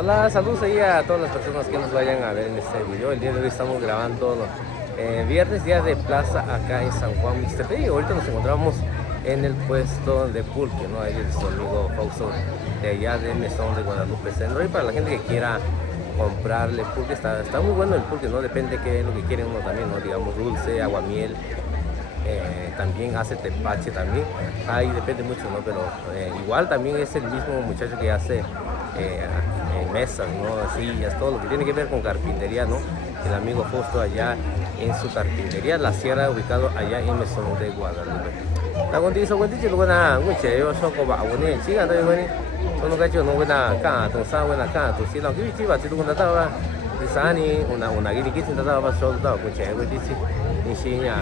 Hola, saludos ahí a todas las personas que nos vayan a ver en este video. El día de hoy estamos grabando viernes, día de plaza acá en San Juan Mixtepec. Y ahorita nos encontramos en el puesto de pulque, ¿no? Ahí es su amigo Fausto de allá de Mesón de Guadalupe Centro. Y para la gente que quiera comprarle pulque, está muy bueno el pulque, ¿no? Depende de qué es lo que quieren uno también, ¿no? Digamos dulce, aguamiel. También hace tepache también, ahí depende mucho, ¿no? Pero igual también es el mismo muchacho que hace mesas, ¿no? Sillas, todo lo que tiene que ver con carpintería, ¿no? El amigo Fausto allá en su carpintería, La Sierra, ubicado allá en Mesón de Guadalupe. Ta contigo so contigo lo buena, mucho yo soy ba bueno, chica, entonces bueno, son los cachos no buena acá, entonces buena acá, tú si no que chiva, si tú cuando estaba Disani, una gini que tinta estaba solo estaba con chévere, dice, ni si ya,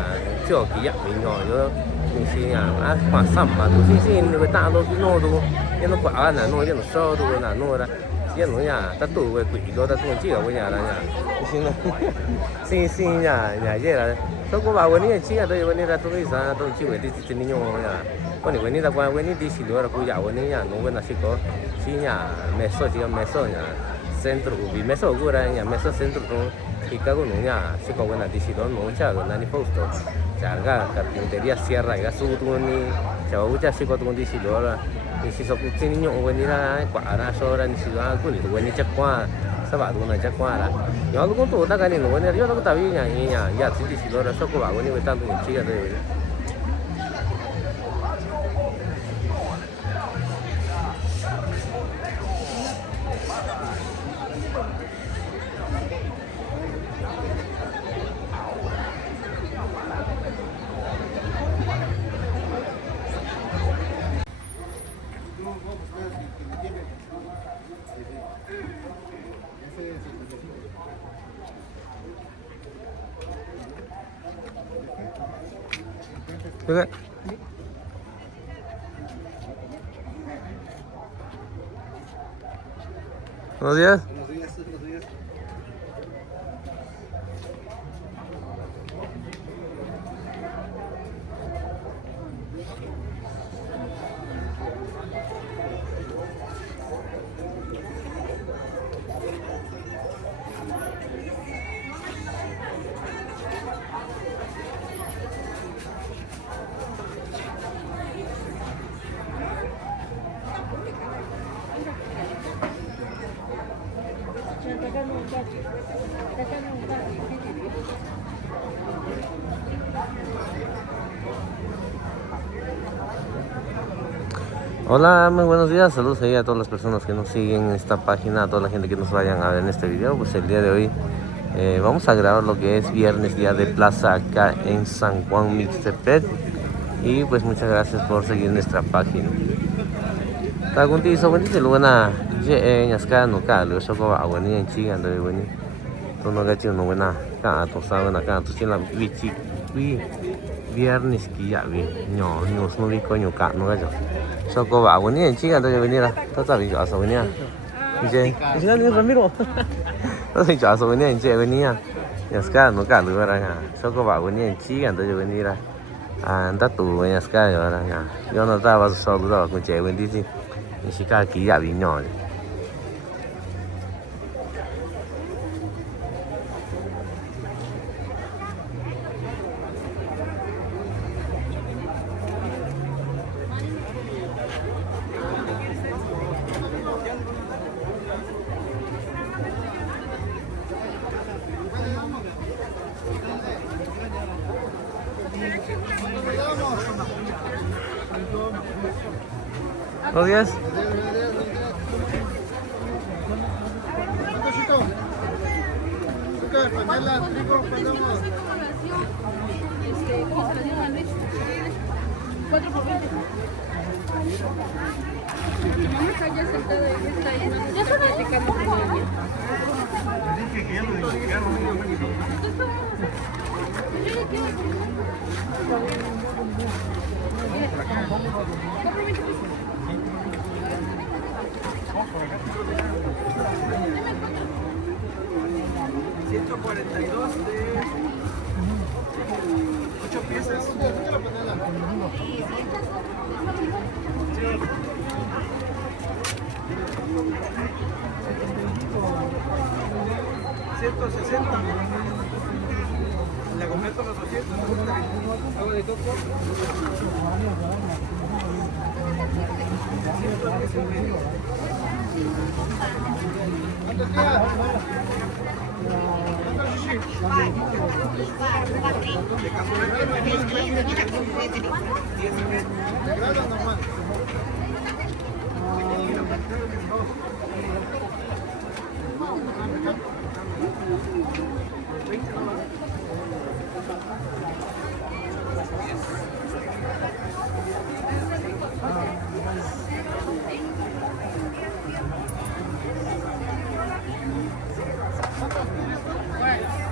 yo que ya me yo, ni si ya, pasamba, tú si no que tanto que no, tú, ya no puedo, no, ya no solo, no era. Ya no ya, está todo güey, cuidado, está todo chido, güey, ya la ya. Si no, sí, ya llega. Solo va a venir chica, entonces venir a tu casa, todo chido, este niño ya. Bueno, venir a cuando venir, dice, lo era cuya, venir ya, no buena chico, sí ya, meso, chico, meso ya, centro, ubi, meso, gura, ya, meso centro, y cago no ya, chico, buena, dice, no, chago, nani Fausto, chaga, carpintería, sierra, ya su tu ni, chago, mucha chico, tu dice, lo era. Ni si so kuti ni nyong wen ni la kwa ra so ra ni si la ku ni wen ni chắc qua sa ba du na chắc qua la yo lu ko tu ta ka ni no wen ni yo lu ta bi nya ya si si lo ra so ko ba wen ni we ta tu ni chi ga de. Okay. Buenos días. Buenos días, buenos días. Hola, muy buenos días, saludos ahí a todas las personas que nos siguen en esta página, a toda la gente que nos vayan a ver en este video. Pues el día de hoy vamos a grabar lo que es viernes, día de plaza acá en San Juan Mixtepec. Y pues muchas gracias por seguir nuestra página. Ta contigo so contigo lo buena, je ñasca no ka lo so ko ba wani en chi ando wani. To no ga chi no buena ka to sa buena ka to sin la bichi wi viernes que ya vi no no vi coño ca no ga so ko ba wani en chi ando wani la to sa vi so wani je si no Ramiro to si ja so wani en je wani ya ñasca no ka lo ra so ko ba wani en chi ando wani la anda tu ñasca yo ra yo no estaba solo con che wani di ni si ca chi ya vi no. Buenos días. Mi mamá está ya sentada y está ahí, no está platicando con ella. $142 de 8 piezas. 160. Le comento los 200. Agua de coco. 110. ¿Cuántos días?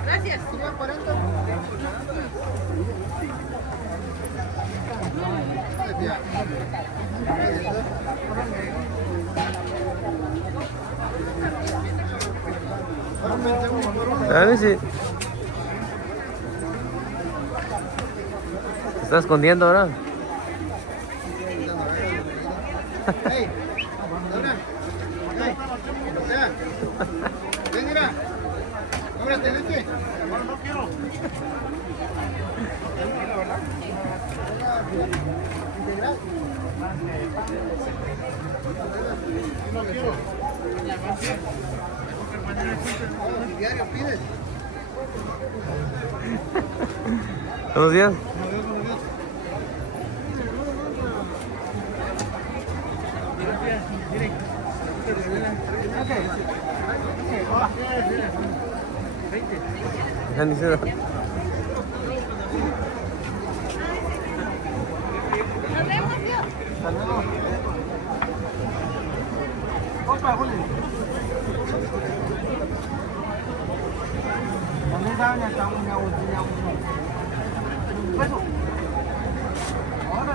Gracias. A ver si... ¿Se está escondiendo ahora? Hey, Laura. Hey, ven, mira. Cómprate leche. No quiero. ¿Integral? No quiero. Diario pides. Buenos días. Ya ni se... Opa, Juli. ¿Dónde está una botella? Ahora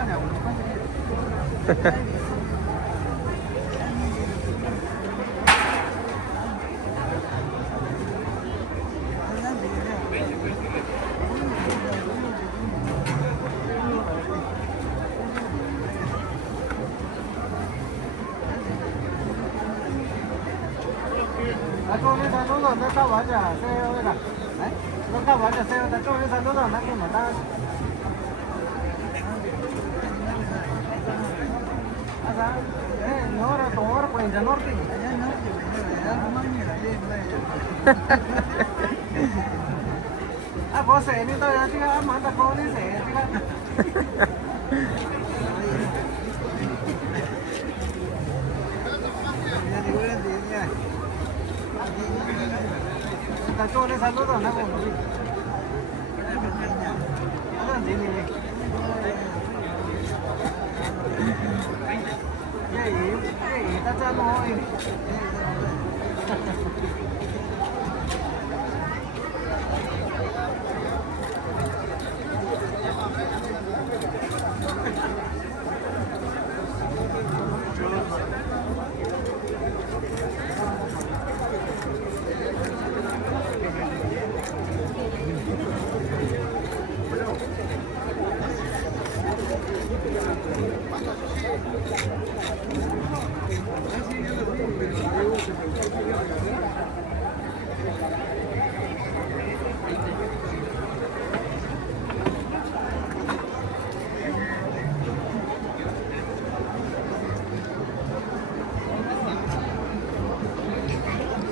saludos, no está vaya, no está vaya, saludos, no que matar. No, era tomar por el norte. Ah, pues ni todavía chica, manda con dice, chica. Saludos, no está echando hoy.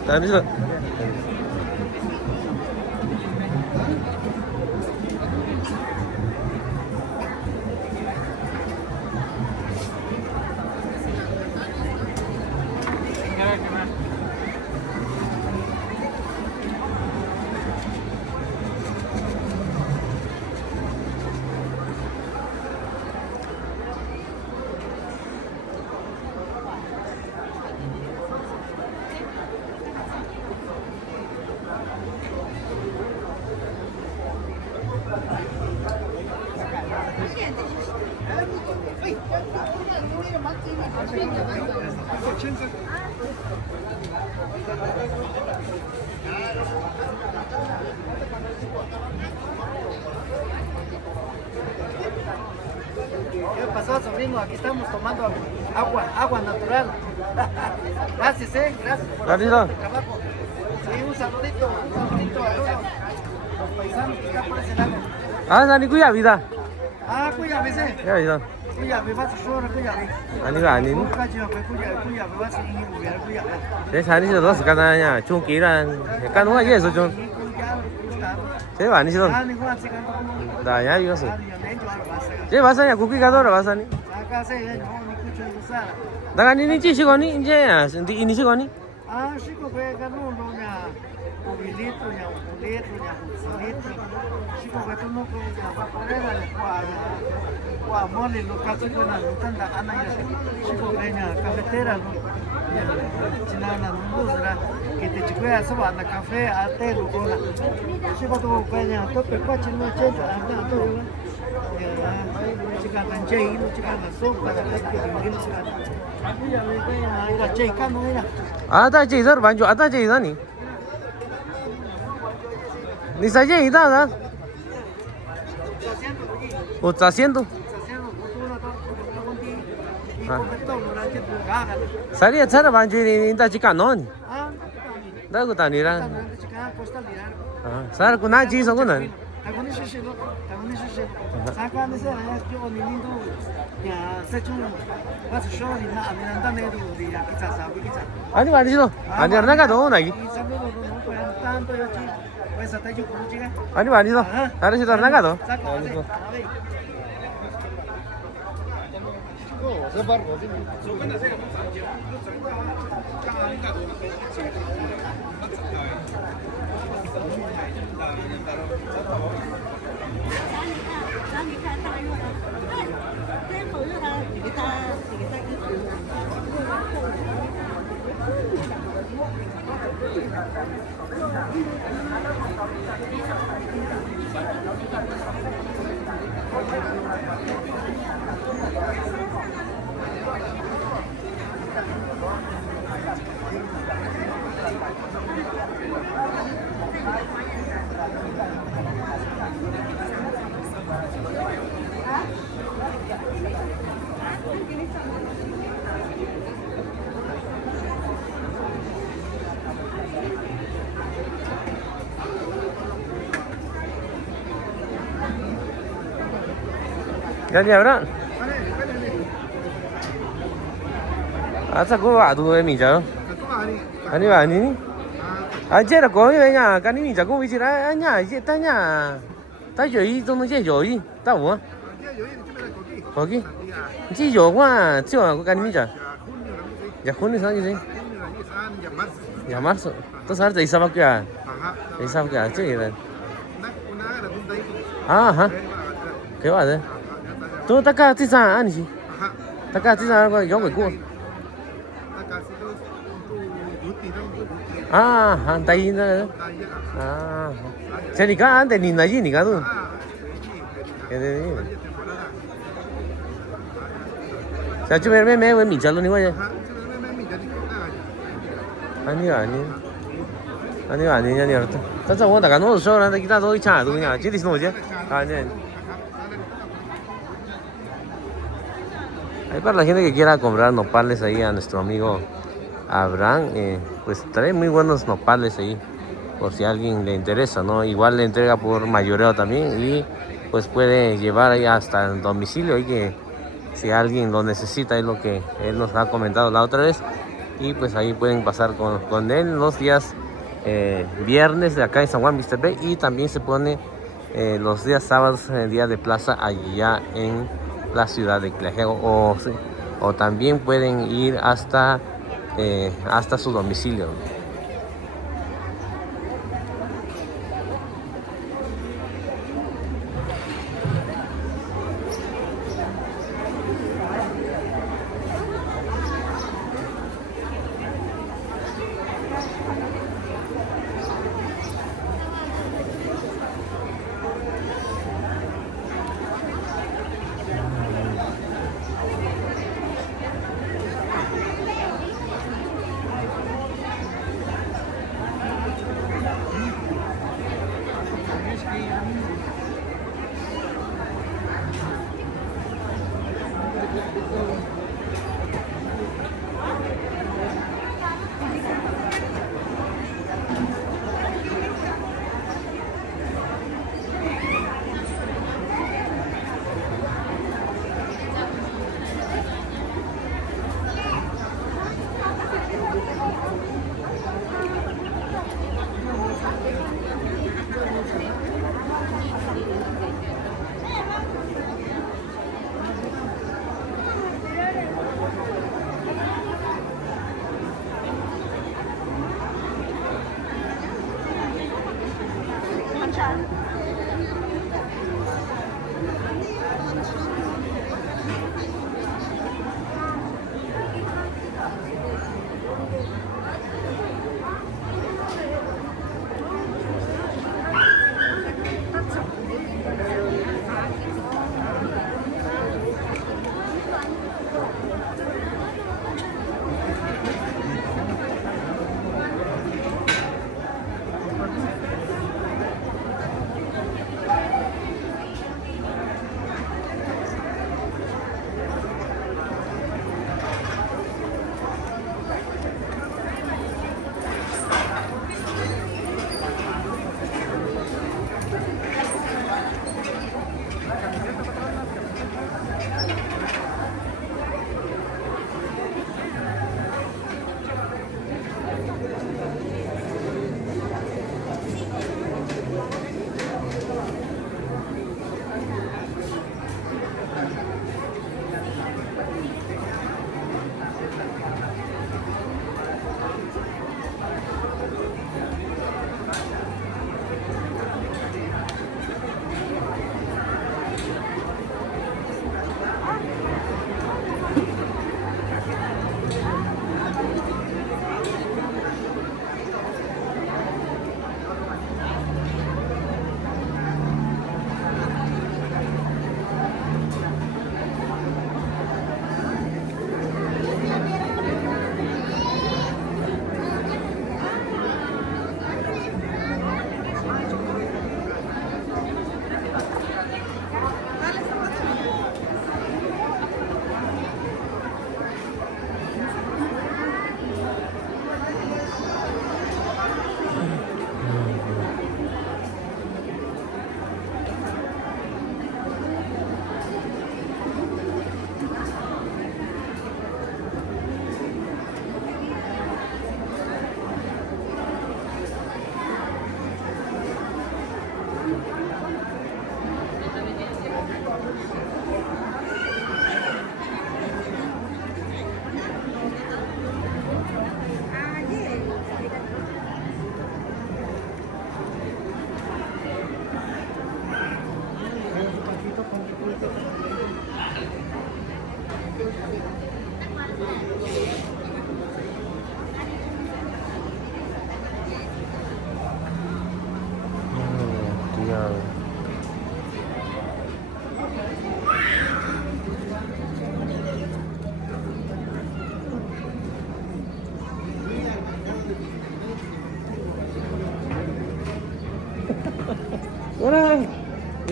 Está bien. ¿Qué pasó, sobrino? Aquí estamos tomando agua natural. Gracias, gracias por hacer Gracias. este trabajo. Sí, un saludito a todos los paisanos que están por ese lado. Ah, Sani kuya vida. Ah, cuídame, Ya vida. cuídame, vas a llorar, cuídame. 아니가 아닌. cuídame, vas a ir, cuídame. 제 산이 저도 스카나냐 중기란 약간 와 예서 좀 제 많이 시던 Ah, ninguna chica, no. 나야 이거서 Ah, yo le echo algo más. 제 마사냐 국기 가더라 마사니 Acá se no, ni escucho usar. 나가 니니 지시거니 이제 이니 시거니 Ah, chico, que ganó, no, ya. Jubilito, ya, Jubilito. Chico, que tú no puedes ya, para mole, lo que hace con la lutanda, Ana, ya, chico, que ya, cafetera, no. Chinana, no, ¿verdad? Que te chico, ya, soba, na café, a té, lo con la. Chico, tú, que ya, tope, pache, no, checho, anda, todo, chica, tan chay, chica, la sopa, chica, mira, chay, cano, mira. 아다 제이서 반주 아다 제이다니 니 사제 이다다 뭐 자시엔도 사리야 차라 반주니 인다 지가 너니 나고 다니라 아 사르고 나 지서고는 아니 말이죠 아니 나가 너 나기 아니 말이죠 다른 시도 나가 너 야니 아브라 아차 그거 아두에 미자 아니 아니니 아 제가 거기 왜냐 까니 미자 그거 위치라 아냐 이제 따냐 다 여기 좀 이제 여기 다 뭐? 거기 이제 여과 저 까니 미자 야 혼이 상이지 야 말서 또 살다 이사밖에 이사밖에 저기는 아하 그거 맞아 또 딱까 티사 아니지 딱까 티사 거 영어 있고 아 한다이나 아 제니까 안돼 니 나지 니가 도 얘네 자 지금 왜 미잘로 니 거야 아니야 아니야 알았다但是我大概弄的时候呢给他都一差都呢这里是弄去啊呢Ahí para la gente que quiera comprar nopales ahí a nuestro amigo Abraham, pues trae muy buenos nopales ahí, por si a alguien le interesa, ¿no? Igual le entrega por mayoreo también y pues puede llevar ahí hasta el domicilio y que si alguien lo necesita es lo que él nos ha comentado la otra vez y pues ahí pueden pasar con él los días viernes de acá en San Juan Mr. Bay y también se pone los días sábados en el día de plaza allá en la ciudad de Clajego o también pueden ir hasta su domicilio.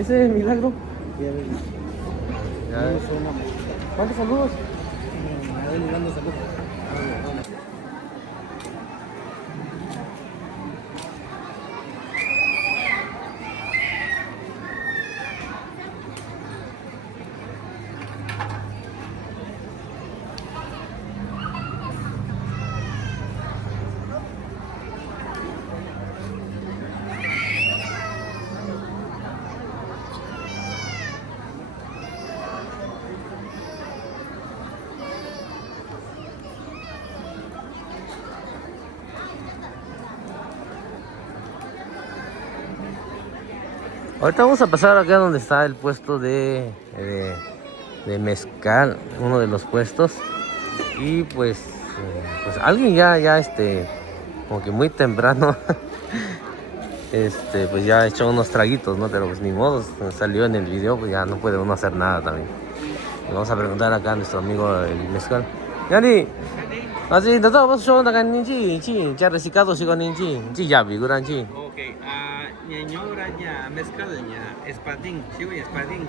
ese milagro. Ya ves. Ya. No suena. ¿Cuántos saludos? A ver, le mando saludos. Ahorita vamos a pasar acá donde está el puesto de mezcal, uno de los puestos. Y pues alguien ya como que muy temprano, pues ya echó unos traguitos, ¿no? Pero pues ni modo, salió en el video, pues ya no puede uno hacer nada también. Le vamos a preguntar acá a nuestro amigo el mezcal. Yani, así, no todos son acá ninji, ya reciclado sigo ninji, ya figura ninji. Okay, ñañoranya mezcalnya espadín, sigo ya espadín.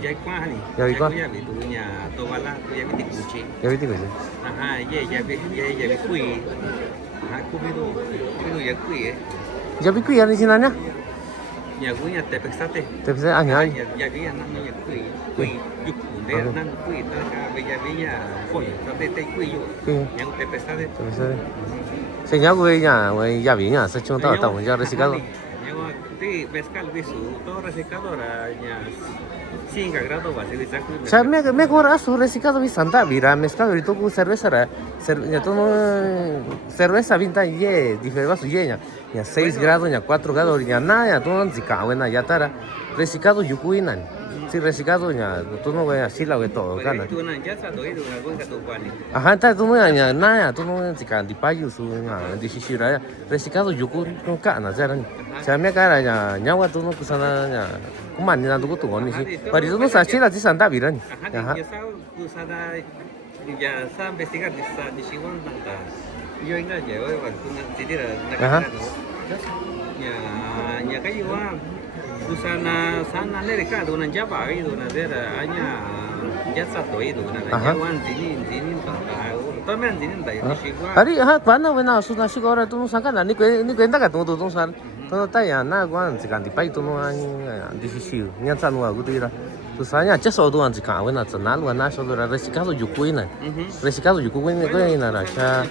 Ya cuani. Ya vi cuán. Ya vi tu ña tobala, tu ya vi tikuchi. Ya viste que sí. Ajá, ya vi kui. Ajá, kubido ya kui. Ya vi que ya ni sin nada. Ya kui ya te pesate. Te pensé año. Ya vi ya no ya kui. Kui yuku de nan kui ta ka ya vi ya foi, te kui yo. Ya te pesate. Te pensé. Señor güey ya vi ya se echó todo estamos ya reciclado. Sí, mezcal visu, todo reciclado era ya 5 grados va a ser exacto. O sea, me acuerdo su reciclado mi santa vira mezcal ahorita con cerveza ya todo cerveza vinta ye diferente ye ya 6 grados ya 4 grados ya nada ya todo se cae ya tara reciclado yukuinan. Sí, reciclado ya tú no ves así la ve todo gana. Tú no ya sabes doy una cosa tu pani. Ajá, está tú no ya nada tú no se cae de payo su ya dishishira reciclado yuku no cana ya o sea, me cara ya ñawa tú no kusana ya kuman ni nando kutu ngoni si pari tú no sachi la santa viran. Ajá, ya sabes kusana ya sabes investigar di siwan tanta. Yo enggak ya, hoy waktu nanti dia nak ya kayu wah kusana sana mereka tu nan Java itu nan dia hanya jasa tu itu nan Jawan sini tamam sini tak di siwa. Hari pana wena sudah sih orang tu nusa kan ni kuenta kan tu nusa tu tanya na kuan sekan di pai tu nu di sisi ni san wa tu ira tu sanya jasa tu an sekan wena senal wena solo reciclado yukuina reciclado yukuina kuina ra sha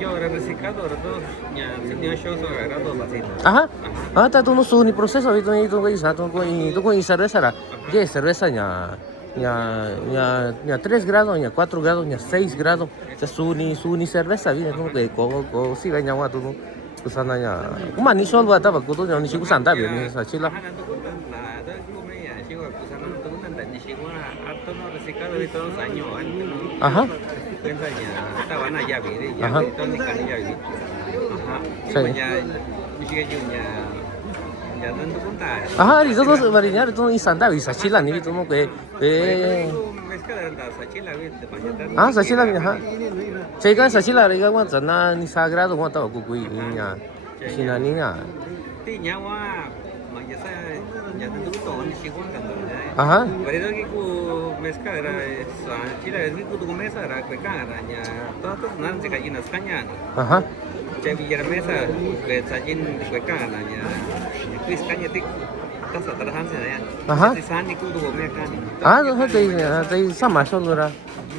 yo era reciclado todos ya tenía show sobre grado básico. Ajá. Hasta tú no sus ni proceso itu con cerveza ra. Ya cerveza ya 3 grados, ya 4 grados, ya 6 grados. Ya su ni cerveza viene como que co si venía agua tú sana ya. Kuma ni solo estaba kutu ni siku santa bien esa chila. Ajá. Estaba na llave, ya ni kan llave. Ajá. Ya dando punta. Ajá, y todos marinar todo insanta bisa chila ni itu no que ah, sachila ni ha. Chega sachila rega wan sana ni sagrado wan ta ku kui nya. Sina ni nya. Ti nyawa magasa ya dando to ni sigon kan. Ajá. Pero que ku mezcla era sachila es que tu mesa era que caranya. Todos nan se caen las cañas. Ajá. Che Villarmesa que sajin que caranya. Kuis caña tik tasa terahan saya. Ajá. Di sana ku tu mereka ni. Ah, no te sama solo ra.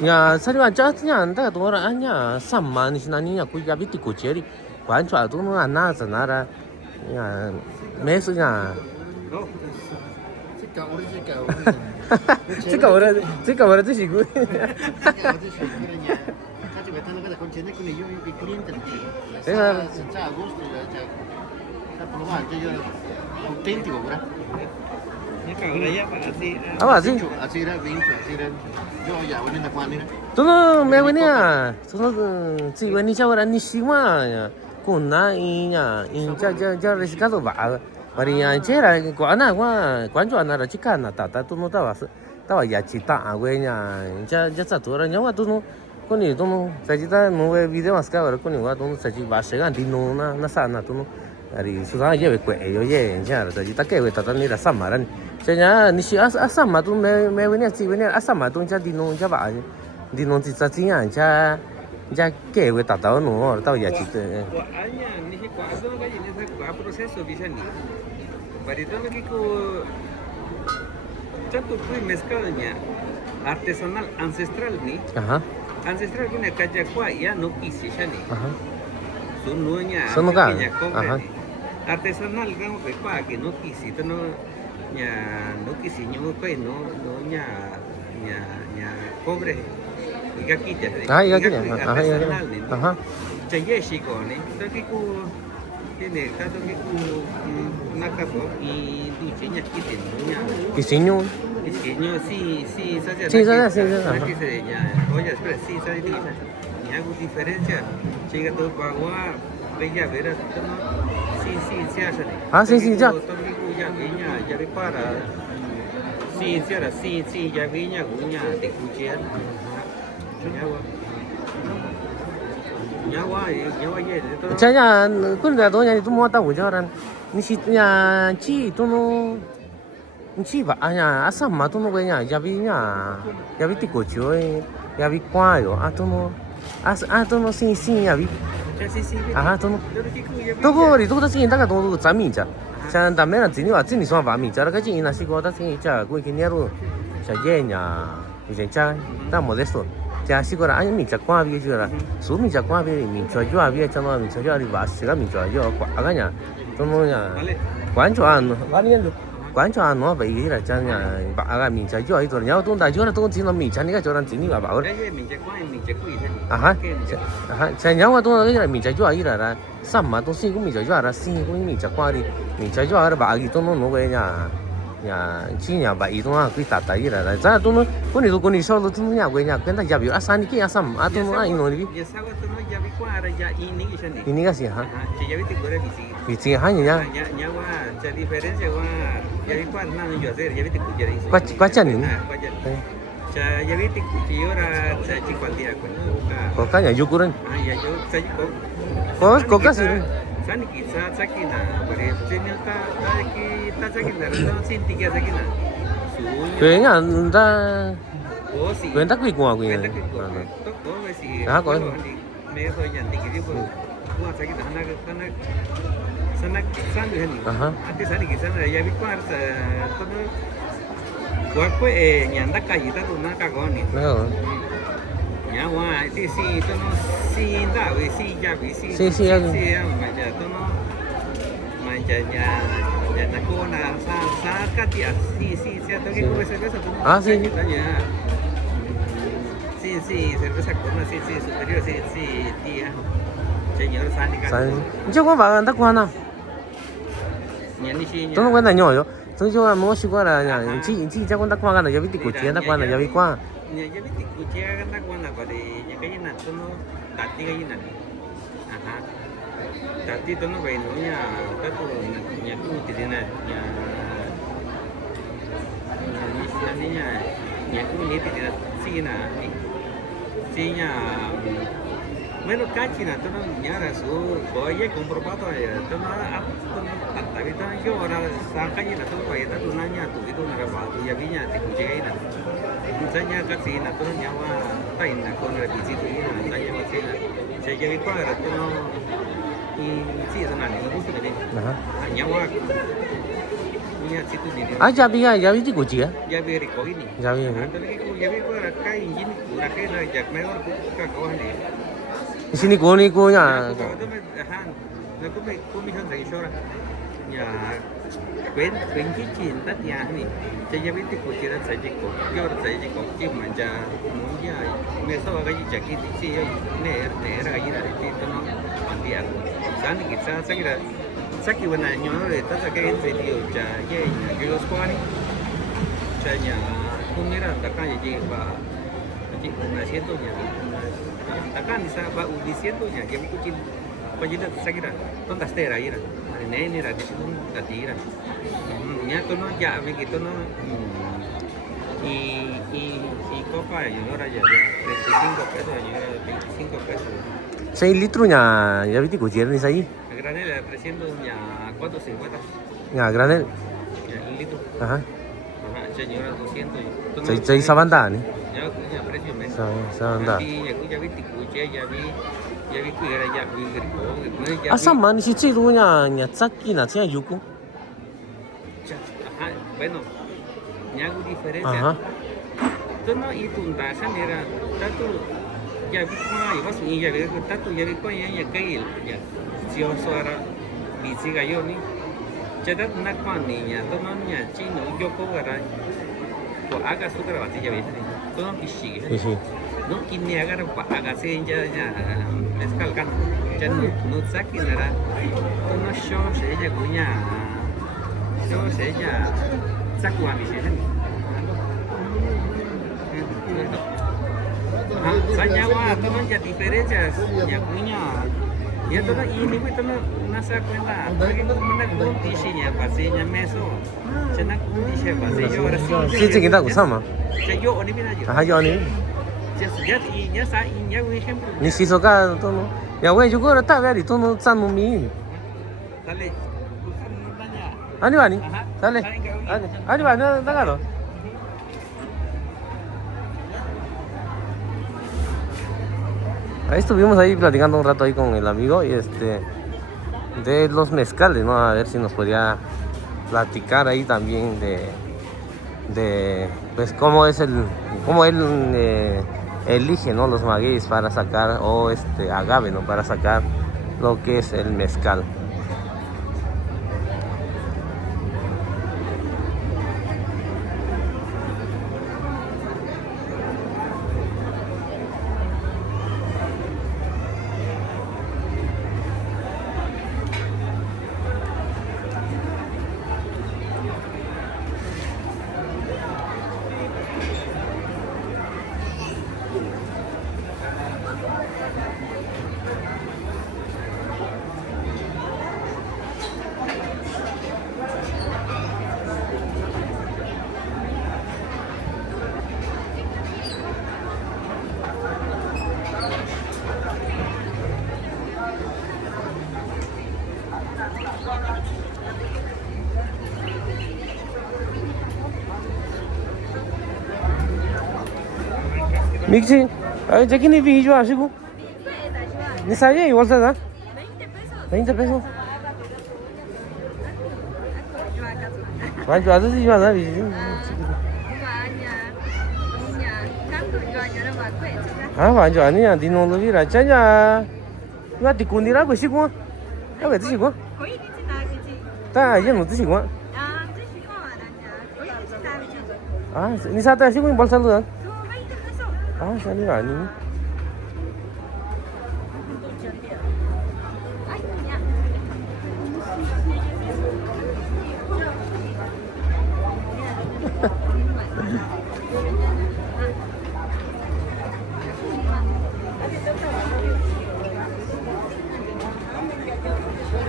Ya, sariwa jatnya anda tu orang anya sama ni sinani ya kui gabi ti kucheri. Kwan chua tu no ana sanara. Ya, mesnya. Oh. 这个我的这是贵。auténtico, ¿verdad? Ah, así. Así era, yo ya venía de Juan, mira. Tú no me venía, tú no, sí, venía ahora ni siquiera con nada y ya reciclado va. María chera, cuando ana la chica nata, tú no estaba ya chita, güey, ya está tú ahora, ya tú no, con él tú no, se chita no ve video más que ahora con igual tú no se chita va a llegar, no na sana tú no. ari susana lleve kue yo ye ya ta ji ta ke we ta ta ni la sama ran cha nya ni si asama tu me we ne si we ne asama tu cha di no cha ba di no ji cha ji ya cha ke we ta ta no ta ya chi te Kuanya ni kuasa kaji ni sa proseso bisa ni. Barito me que tanto fue mezcalnya artesanal ancestral ni. aha Ancestral punya kaja kwa ya no kisi shani. aha Sununya. Sunukan. Aha. Artesanal kan ke kwa que no kisi to no no kisi nyo ko no nya cobre. Iga kita. ah iya gini aha iya Artesanal ni. aha Chaye shiko ni. To kiku tiene tanto kiku nakabo y duchinya kiti nya. kisinyo Es que no, sí, ¿sabes? Sí, ¿sabes? Sí, Aquí ajá. se ya, oye, espera, sí, ¿sabes? Y hago diferencia. Llega todo para agua, bella, verás, ¿no? Sí, se hace. Ah, sí, ya. Ya viña, ya vi para. Sí, ya viña, guña, de cuchillo. Ya va, ya. cha nya kun da do nya ni tu mo ta wo cha ran ni si nya chi tu no ni chi ba nya asama tu no we nya ya vi ti ko choi ya vi kwa yo a tu no tu no sin ya vi Sí. aha tu no to ko ri tu ta sin ta ka do za mi cha cha da me na ji ni wa ji ni so ba mi cha ka ji na si ko ta sin cha ko ki ni ru cha ye nya ni cha ta mo de so cha si ko ra a mi cha kwa vi ju ra su mi cha kwa vi mi cha ju a vi cha no mi cha ju a ri ba si ga mi cha yo kwa ga nya tu no nya Vale. quan cho ăn quan cho ăn nó vậy là chân nhà bà cái mình chạy cho ấy rồi nhau tôi đại cho là tôi chỉ là mình chạy cái chỗ đang chỉ là bảo Ella mình chạy quay thế. chạy nhau tôi cái là mình chạy cho ấy là sắm mà tôi xin cũng mình chạy cho là xin cũng mình chạy qua đi mình chạy cho là bà cái tôi nó về nhà chỉ nhà bà ý tôi cái tạt đấy là ra tôi nó con đi sau tôi nhà về nhà cái ta nhập vào asan cái asam tôi nó anh nói đi Ya sabes, tú no ya vi cuadra ya ini que shani. ini cái gì hả Si ya viste cuadra bisi. vì gì hả nhỉ Ya wa, ya diferencia wa, ya vi cuadra nada yo hacer, ya viste cuchara hizo. quá chân nhỉ Ya viste cuchillora, ya chico al día con. có cái nhà du cuốn Ya yo sai ko. có cái gì Sani kitsa sakina, pero tiene ta sakina, no sin tiga sakina. cái nhà người ta Oh sí. người ta quy quả quy Cuenta này que todo si có me soy yanti que digo gua sakit sana hani ati sani ki sana ya vi kwarsa todo gua ko nyanda kayita tu na ka goni nó nya wa ti si to no si da we si ya vi si Si, ma ja to no ma ja ya na ko na sa ka ti si to que ko se eso sí. Sí, cerveza corona, sí, superior, sí, tía. Señor Sani. chứ có bảo ta quan nào Nhà ni chi. tôi không quen là nhỏ rồi tôi cho là mua xíu qua là nhà chị chắc con ta quan là giờ biết tỷ của chị ta quan là giờ biết qua Nhà ya biết ku chia kan ta quan là có để nhà cái này tôi nó đặt đi cái này. Aha. Đặt đi tôi nó về nó nhà cái tôi nhà ku thì thế này, nhà ku ni thì thế này, si na. Sí, ya. Menos cachina, tú no ñara su, oye, comprobado, tú no, ahorita yo ahora saca y la tú para ir a tu naña, tu vida una rabata, ya viña, te escuché ahí, na. Enseña cachina, tú no ñaba, taina con la visita y na, taña vacina. Se lleva cuadra, tú no, y sí, eso nada, me gusta venir. Ñaba, niña, si tú ni. giờ biết tỷ của chị á Ya vi recogi ni. giờ biết Ya vi cuadra acá y yini, la que la ya mejor que cojan ni. xin cô nhà Kumi sang dari sora. Ya, ven cincin tadi ya ni. Saya binti kuciran saja kok. Jor saja kok cim aja. Munya, meso agak jadi si ner lagi dari itu no. Biar sana kita sakira. Saki wana nyore tata kayak video ja ye yo squani. Chanya kumira takkan jadi ba. Jadi una siento nya. Takkan bisa ba udi siento nya dia kucing. Pajida sakira. Tonta stera ira. Nene ra di situ tatira. Nya to no ya begitu no. Y copa yo no era ya 25 pesos, 25 pesos. 6 litros ya viste cuchiernis ahí. A granel a 300 ya 450. Ya granel. Ya el litro. Ajá. Ajá, ya llega a 200. Seis sabandani. Ya precio menos. Sabanda. Ya vi ticuche, ya vi cuidar, ya vi gripón. Asa man si chido nya tsaki na tia yuku. Ajá, bueno, ya hago diferencia. Ajá. Tú no y tu taza mira, tanto ya vi cómo iba su ya vi tanto ya vi cómo ya que ya si os ahora bici gallo ni ya da una cuan niña, tú no niña chino yo cobra pues haga su grabate ya ves, tú no bici. Sí, sí. No kini agar haga se ya mezcal kan ya no saki nara tú no show se ya punya show se ya saku a mi se saya wah teman ya diferencias ya punya ya todo ini gue teman nasa cuenta bagi mana kondisinya pasinya meso cina kondisi pasi yo resi Sí, chiquita kusama. ya yo ini pun aja Ajá, yo ni. ya ya sa ini ya gue ejemplo Ni si soka to no. Ya güey, yo creo que está tú no san mi. dale tanya Ani bani. Ajá. Dale. Ani bani, dágalo. Ahí estuvimos ahí platicando un rato ahí con el amigo y de los mezcales, ¿no? A ver si nos podía platicar ahí también de pues cómo él elige, ¿no? Los magueyes para sacar o agave, ¿no? Para sacar lo que es el mezcal. Mixi, ay, ya que ni vi yo así, ni sabía igual te da. 20 pesos. Vaya, así yo da, ah, vaya, ni a ti no lo vi, ya ya. Yo te cundira, pues sí, ¿cómo? Ya ves, sí, ¿cómo? Está lleno, sí, ¿cómo? Ah, ni sabes así, ¿cómo? ¿Cuál saludan? Ah, sali ani.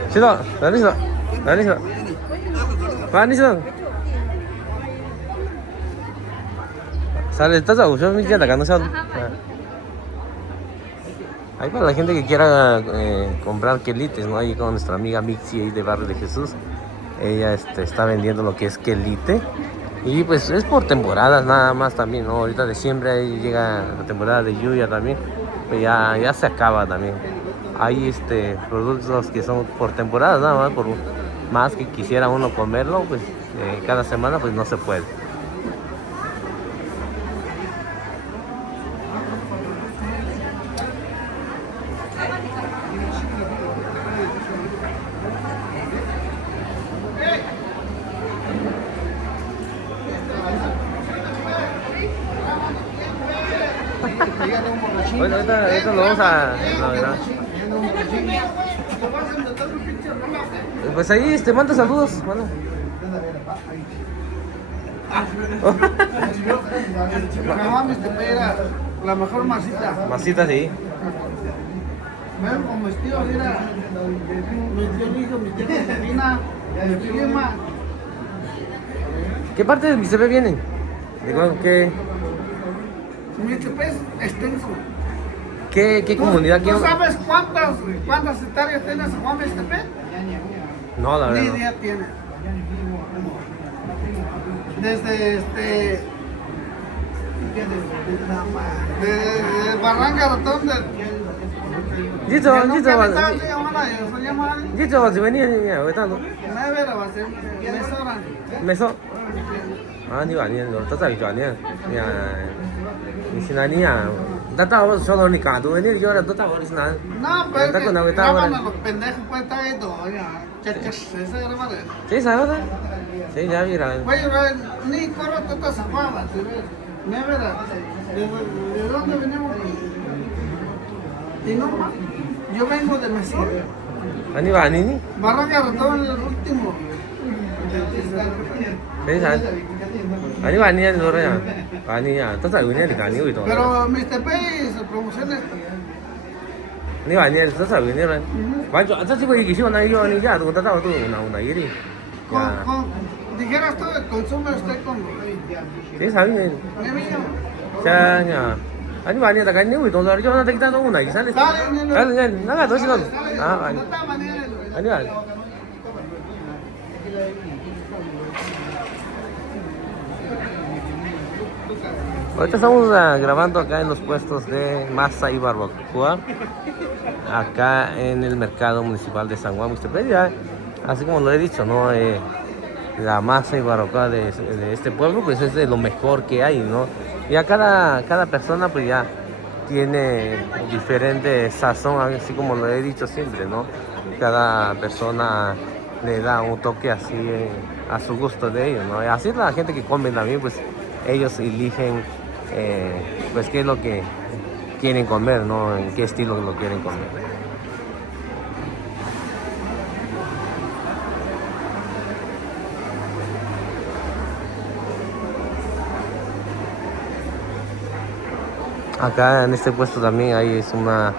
Sino, nani sino. Pani sino. Sale, estás a usar mi tienda, no sabes. Ahí para la gente que quiera comprar quelites, ¿no? Ahí con nuestra amiga Mixi ahí de Barrio de Jesús. Ella está vendiendo lo que es quelite. Y pues es por temporadas nada más también, ¿no? Ahorita de siempre ahí llega la temporada de lluvia también. Pues ya se acaba también. Hay productos que son por temporadas nada más, por más que quisiera uno comerlo, pues cada semana pues no se puede. Bueno, ahorita lo vamos a... La verdad. Pues ahí manda saludos, mano. La mejor masita. Masita, sí. Ven como vestido, mira. Mi tío hijo, mi tía Josefina, mi prima. ¿Qué parte de Mixtepec vienen? ¿De qué? Mi Mixtepec es extenso. ¿Qué comunidad? ¿Tú sabes cuántas hectáreas tiene San Juan Mixtepec? No, la Ni verdad. idea tiene. Desde de Barranca Ratón de Dito si venía ya, vetando. Meso. Ni va ni lo ta sai jo ni. Ya. Ni sina ni ya. Ta wa solo ni ka do ni yo ra ta wa ni sina. No, pero Está que con la guitarra graban ahora. a los pendejos, pues está ahí todo, ya. Esa grabadera. Sí, ¿sabes? Sí, ya mira. Oye, ni corro toda esa fama, me verá. ¿De dónde venimos? Y no más. Yo vengo de Mesía. Ani va ni. Barranca Ratón el último. Sí, ¿sabes? Ani va ni lo ra. Ani ya, ta sai ni ka ni wi to. Pero Mixtepec se promociona esto. Ni va ni ta sai ni ra. Wa jo ta si ko yi shi na yo ni ya do ta ta do una yiri. Dijeras tú, consume usted con Sí, ¿sabes? mi amigo. Ya, ya. Ani va ni ta ka ni wi to ra yo na ta kita do una yi sale. Sale ya, na ga do shi no. Ah, ani. De todas maneras, Ani va. Ahorita estamos grabando acá en los puestos de masa y barbacoa, acá en el mercado municipal de San Juan Mixtepec. Ya, así como lo he dicho, ¿no? La masa y barbacoa de este pueblo pues es de lo mejor que hay, ¿no? Ya cada persona pues ya tiene diferente sazón, así como lo he dicho siempre, ¿no? Cada persona le da un toque así a su gusto de ellos, ¿no? Y así la gente que come también, pues ellos eligen pues qué es lo que quieren comer, ¿no? En qué estilo lo quieren comer. Acá en este puesto también hay es una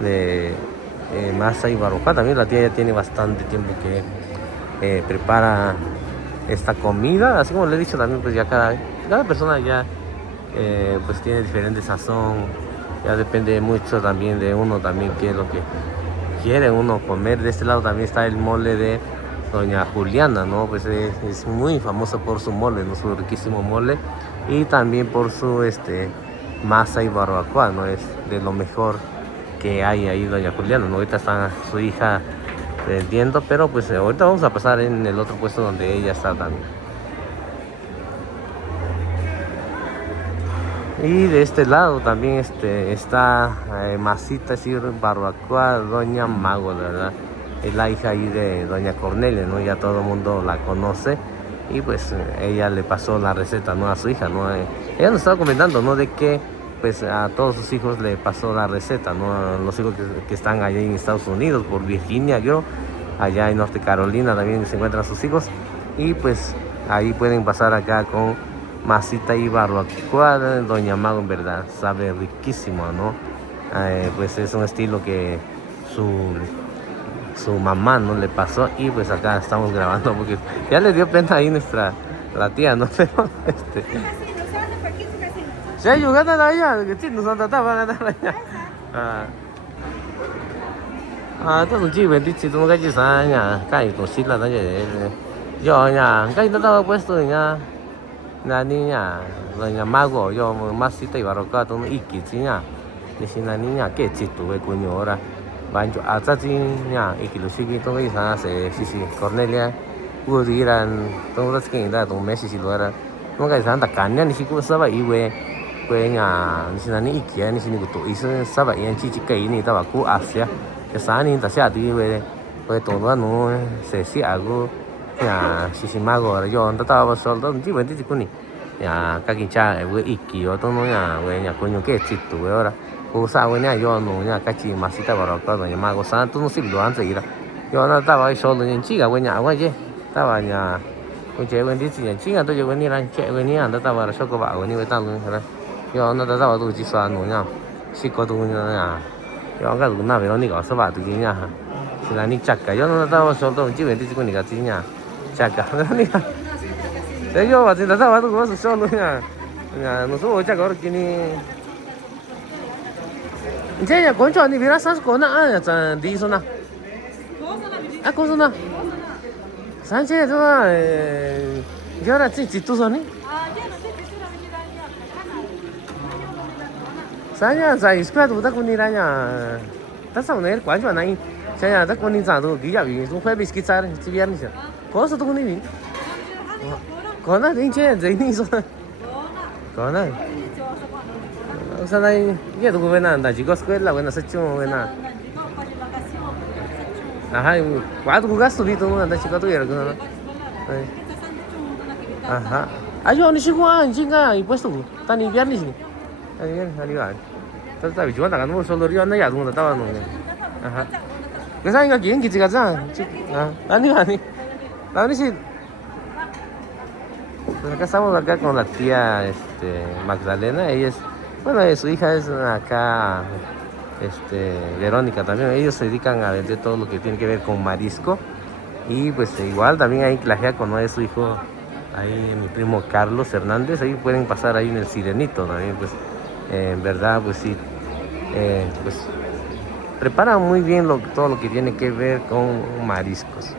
de masa y barbacoa. También la tía ya tiene bastante tiempo que prepara esta comida. Así como le he dicho también, pues ya cada persona ya pues tiene diferente sazón. Ya depende mucho también de uno también qué es lo que quiere uno comer. De este lado también está el mole de Doña Juliana, ¿no? Pues es muy famoso por su mole, ¿no? Su riquísimo mole. Y también por su masa y barbacoa, ¿no? Es de lo mejor que hay ahí Doña Juliana, ¿no? Ahorita está su hija vendiendo, pero pues ahorita vamos a pasar en el otro puesto donde ella está también. Y de este lado también está masita, es decir, barbacoa Doña Mago, la verdad. Es la hija ahí de Doña Cornelia, ¿no? Ya todo el mundo la conoce. Y pues ella le pasó la receta, ¿no? A su hija, ¿no? Ella nos estaba comentando, ¿no? De que pues a todos sus hijos le pasó la receta, ¿no? A los hijos que están allá en Estados Unidos, por Virginia, allá en Norte Carolina también se encuentran sus hijos. Y pues ahí pueden pasar acá con masita y barbacoa de Doña Mago, en verdad, sabe riquísimo, ¿no? Pues es un estilo que su mamá no le pasó. Y pues acá estamos grabando porque ya le dio pena ahí la tía, ¿no? Pero ya jugando allá, que sí, nos han tratado van a ganar allá. Todo un chico, dice, tú no caes ya, cae con sila, ¿no? Yo ya, cae todo puesto ya. La niña, Doña Mago, yo masita y barbacoa, todo y que ya. Dice la niña, ¿qué chiste ve coño ahora? Banjo, hasta ya, y que lo sigue todo y sí, Cornelia, pudo ir a todo lo que era, todo Messi si lo era. No cae tanta caña, ni siquiera estaba ahí, güey. Pues ya, ni si ni que ni si ni que hizo estaba ahí en chichica y ni estaba cu Asia. Que sana ni está ti, güey. Pues todo no se si algo. Ya, si Mago, yo no estaba solo, no tiene ni cuni. Ya, cada quien cha, güey, y que yo todo no ya, güey, ya coño que chiste, güey, ahora. Usa, güey, yo no, ya cachi masita barbacoa, Doña Mago, sana, tú no sirve lo antes ir. Yo no estaba ahí solo en chica, güey, ya, güey, estaba ya. Güey, güey, dice, ya chica, tú yo güey, ni la che, güey, ni anda, estaba la choco va, güey, ni tal, ¿verdad? Yo no estaba tú chỉ xoa nó nha, chỉ có tú nha, yo cái tú nào về nó đi搞是吧？tú nha,是啦，你chắc cả, yo no estaba solo, chỉ về đi chỉ có你个只nha, chắc cả,你看，แต่yoว่าจะestaba tú con solo nha, nha, nosotros chắc ahora que ni 이제 야 건조 아니 미라 산스 거나 아 자, 디소나. 아, 거소나. 산che 저 여라 찌찌투소니? Saya giải quyết được tất nhiên là nhà tất sau này quán chỗ này saya nhà tất nhiên giả đồ đi dạo thì cũng phải biscuit ra chỉ biết chứ có số tất nhiên có nó đến chơi gì đi rồi có nó sau này giờ tôi quên là chỉ có square là quên là sechung quên là hay quá tôi gas tôi tôi là chỉ có tôi là cái aha ayo ni sigo anjinga impuesto tan viernes ni ayo tapi cuma tak kan mau solo rio na ya tunggu tahu nunggu aha biasa ingat gini gitu kan ani sih acá estamos acá con la tía Magdalena, ella es, bueno, su hija es acá Verónica también, ellos se dedican a vender todo lo que tiene que ver con marisco y pues igual también ahí Clajea conoce a su hijo, ahí mi primo Carlos Hernández, ahí pueden pasar ahí en el Sirenito también, pues en verdad pues sí, pues preparan muy bien todo lo que tiene que ver con mariscos.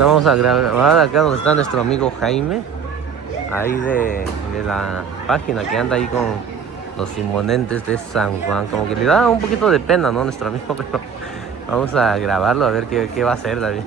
Vamos a grabar acá donde está nuestro amigo Jaime, ahí de la página que anda ahí con los simonentes de San Juan. Como que le da un poquito de pena, ¿no? Nuestro amigo, pero vamos a grabarlo a ver qué va a hacer David.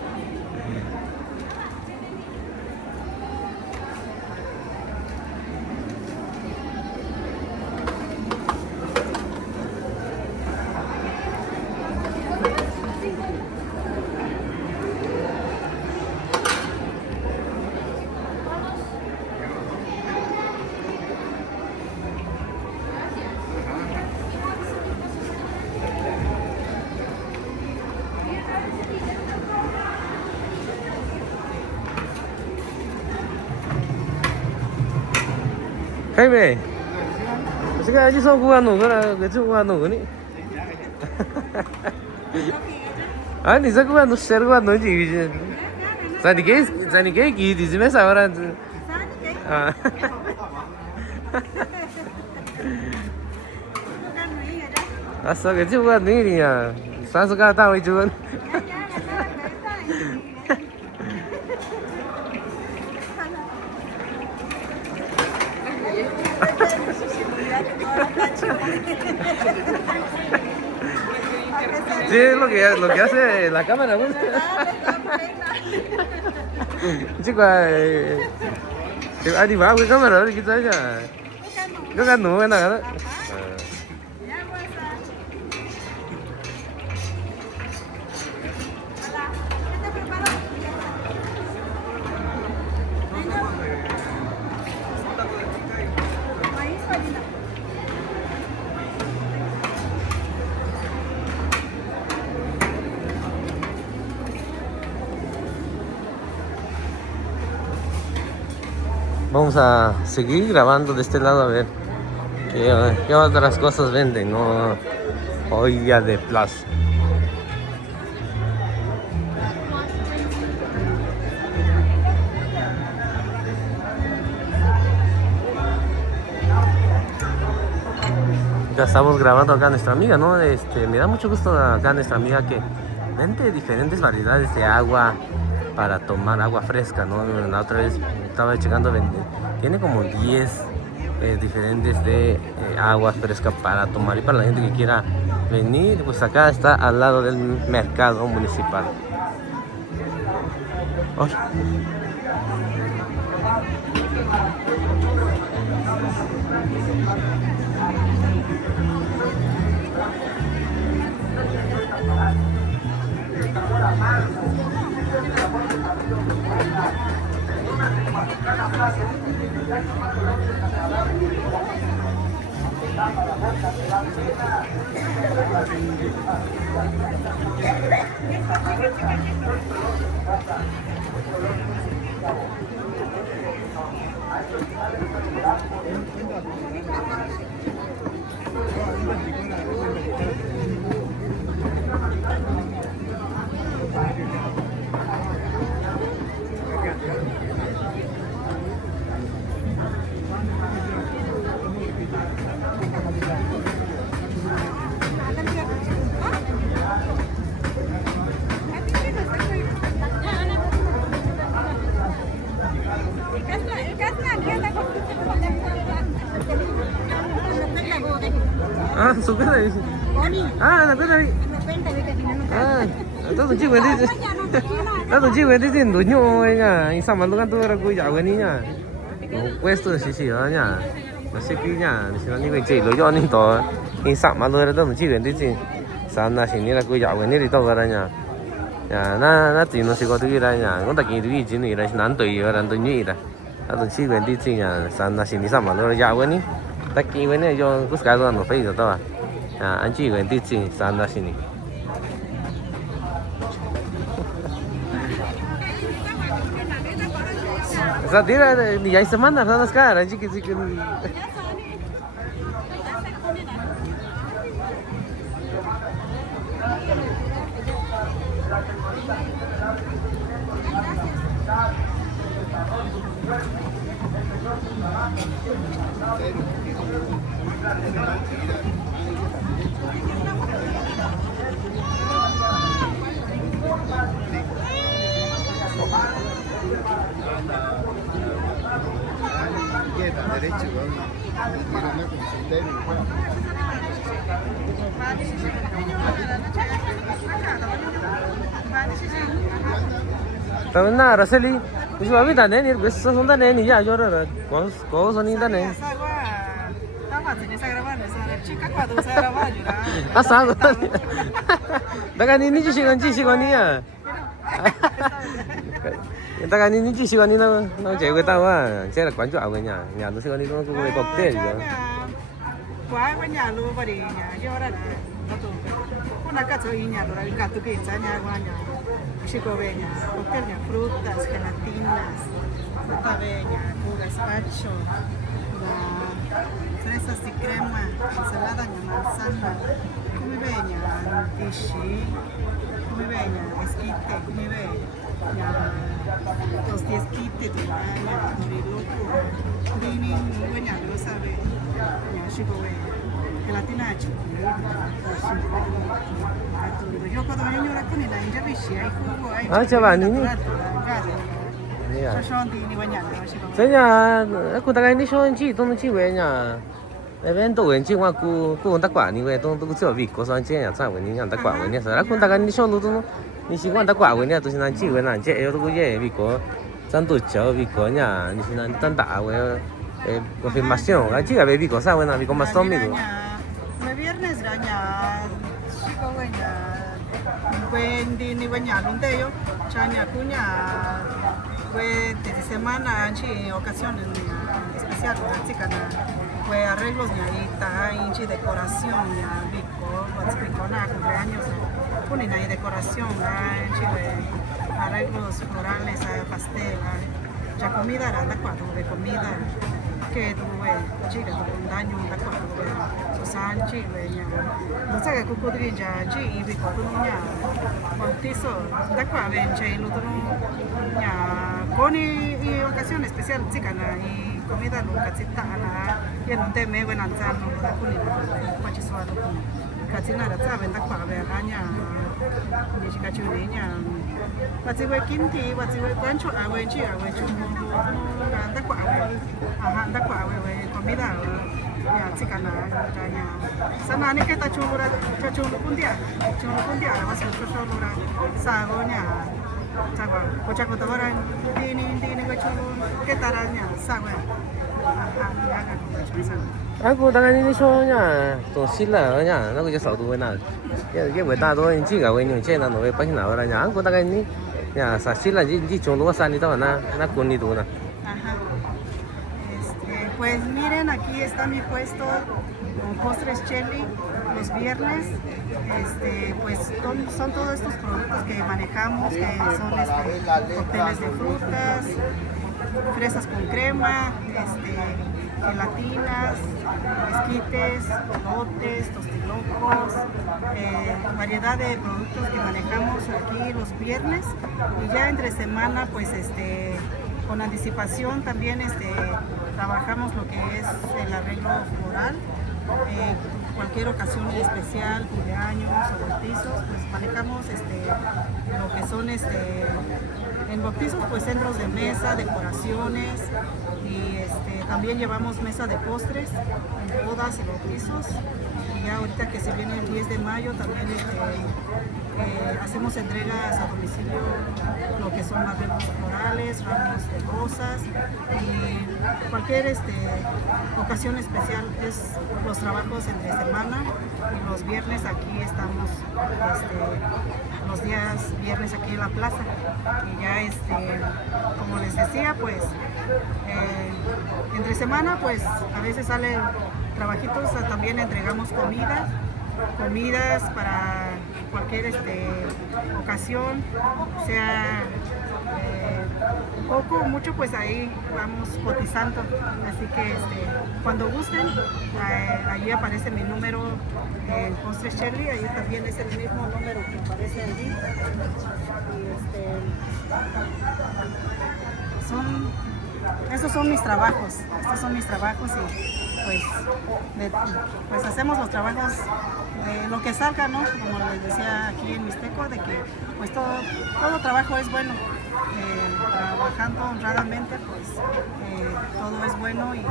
Jaime, sekarang aja sama gua nunggu, gua nunggu nih. Ah, nih saya gua nunggu share gua nunggu jadi. Sani kayak gitu sih mas orang. Ah. Asal kecil gua nunggu ya. Saya suka tahu itu kan. Sí, es lo que hace la cámara. Chico, đi vào cái camera đó kita aja. Nó kan nunggu enak kan? Vamos a seguir grabando de este lado a ver qué otras cosas venden, ¿no? Olla de plaza. Ya estamos grabando acá a nuestra amiga, ¿no? Me da mucho gusto acá a nuestra amiga que vende diferentes variedades de agua para tomar, agua fresca, ¿no? La otra vez estaba checando, tiene como 10 diferentes de aguas frescas para tomar, y para la gente que quiera venir, pues acá está al lado del mercado municipal. Oye. Ah, supera ahí. Ah, la pena ahí. Ah, entonces chico dice. Entonces chico dice no yo nha, y sama lugar tu era cuya ni nha. Puesto sí sí nha. No sé qué nha, ni siquiera ni que che lo yo ni to. Y sama lugar entonces chico dice. Sana sini la cuya ni di to gara nha. Ya, na chỉ nó sẽ có thứ này nha, chúng ta kỳ thứ gì này là nán tùy và nán tùy nhị là, chúng chỉ quen đi chỉ nha, sáng là xin đi sắm mà nó giá quen đi, tất kỳ quen này cho cứ cái đó nó phải rồi đó à, anh chỉ quen đi chỉ sáng là xin đi. Sao thế là đi ai xem mà nó cái là chỉ cái izquierda, derecha, tirando con su Tapi na raseli, itu abi tane ni biasa sonda ne ni ya jora, kau soni tane. Asa aku. Dakan ini cuci kan ni ya. Dakan ini cuci kan ni na cewek tahu ah, cewek quan trọng cái nhà nó sẽ có đi nó cũng có cocktail rồi. Quá với nhà luôn vào đi nhà, do đó là nó tụi con đã cắt cho nhà rồi, cắt tụi cái nhà qua nhà, chỉ có về nhà, cocktail nhà frutas, gelatinas, fruta về nhà, con gazpacho, la fresas y crema, ensalada nhà manzana, come về nhà tishi, come về nhà esquite, come về nhà tosti esquite, nhà moriloco, vini nueve nhà lo sabe. Gelatina de chocolate. Yo cuando me llora con el aire bici, hay jugo, hay. Ah, chaval, ni. Yo son di ni banyak. Saya nhà, aku tak ini so chỉ tôi chỉ về nhà. Event tổ chức qua cô tác quả như vậy tôi cũng chưa bị có sao chơi nhà sao vậy nhà tác quả vậy nhà sao aku tak ini so lu tu ni si quan tác quả vậy nhà tôi xin chỉ về nhà chơi tôi cũng chơi vì có chân tổ chức vì có nhà ni xin tan tạ vậy. Confirmación, aquí a baby cosa buena, vi como son amigo. El viernes gaña, chico gaña, buen día ni baña donde yo, chaña cuña, fue de semana anchi ocasiones especiales, así que fue arreglos ñaita, inchi decoración ya bico, pues bico na cumpleaños, ponen ahí decoración, anchi arreglos florales, pastel, ya comida era cuatro de comida. Que tuve chica tuve un daño da cuatro Susanchi veña no sé que cucudri ya chi y vi cotuña bautizo da cua venche y luto ya con y ocasión especial chica na y comida nunca cita na y no te me buena no da culina pachisuado katina da saben da cua veña ni chica chuneña What's it kimchi? What's it gancho? Awe chi, awe chu. Da kwa awe. Aha, da kwa awe comida. Ya chica na ya. Sana ni kita chulura, chulu pundia. Chulu pundia, mas chulura. Sagonya. Sago. Kocha kota orang dini ko chulu. Ketaranya sago. Aku tangan ini soalnya tuh sila nya, aku just satu benar. Ya buat tahu ini juga, ini cina nawe pasti nawe orangnya. Aku tangan ini ya sila jadi contoh sana itu na kuning itu na. Pues miren, aquí está mi puesto con postres Cheli los viernes. Pues son todos estos productos que manejamos, que son cócteles de frutas, fresas con crema, gelatinas, esquites, lotes, tostilocos, variedad de productos que manejamos aquí los viernes. Y ya entre semana, pues con anticipación también trabajamos lo que es el arreglo floral. Cualquier ocasión especial, cumpleaños o bautizos, pues manejamos lo que son en bautizos, pues centros de mesa, decoraciones, y también llevamos mesa de postres en bodas y bautizos. Y ya ahorita que se viene el 10 de mayo también hacemos entregas a domicilio, lo que son arreglos florales, ramos de rosas, y cualquier ocasión especial es los trabajos entre semana, y los viernes aquí estamos, los días viernes aquí en la plaza. Y ya como les decía, pues entre semana pues a veces salen trabajitos, también entregamos comidas para cualquier ocasión, sea poco o mucho, pues ahí vamos cotizando. Así que cuando gusten, ahí aparece mi número en Postres Shirley, ahí también es el mismo número que aparece allí. Y estos son mis trabajos, y pues hacemos los trabajos de lo que salga, ¿no? Como les decía aquí en Mixteco, de que pues todo trabajo es bueno. Trabajando honradamente, pues todo es bueno, y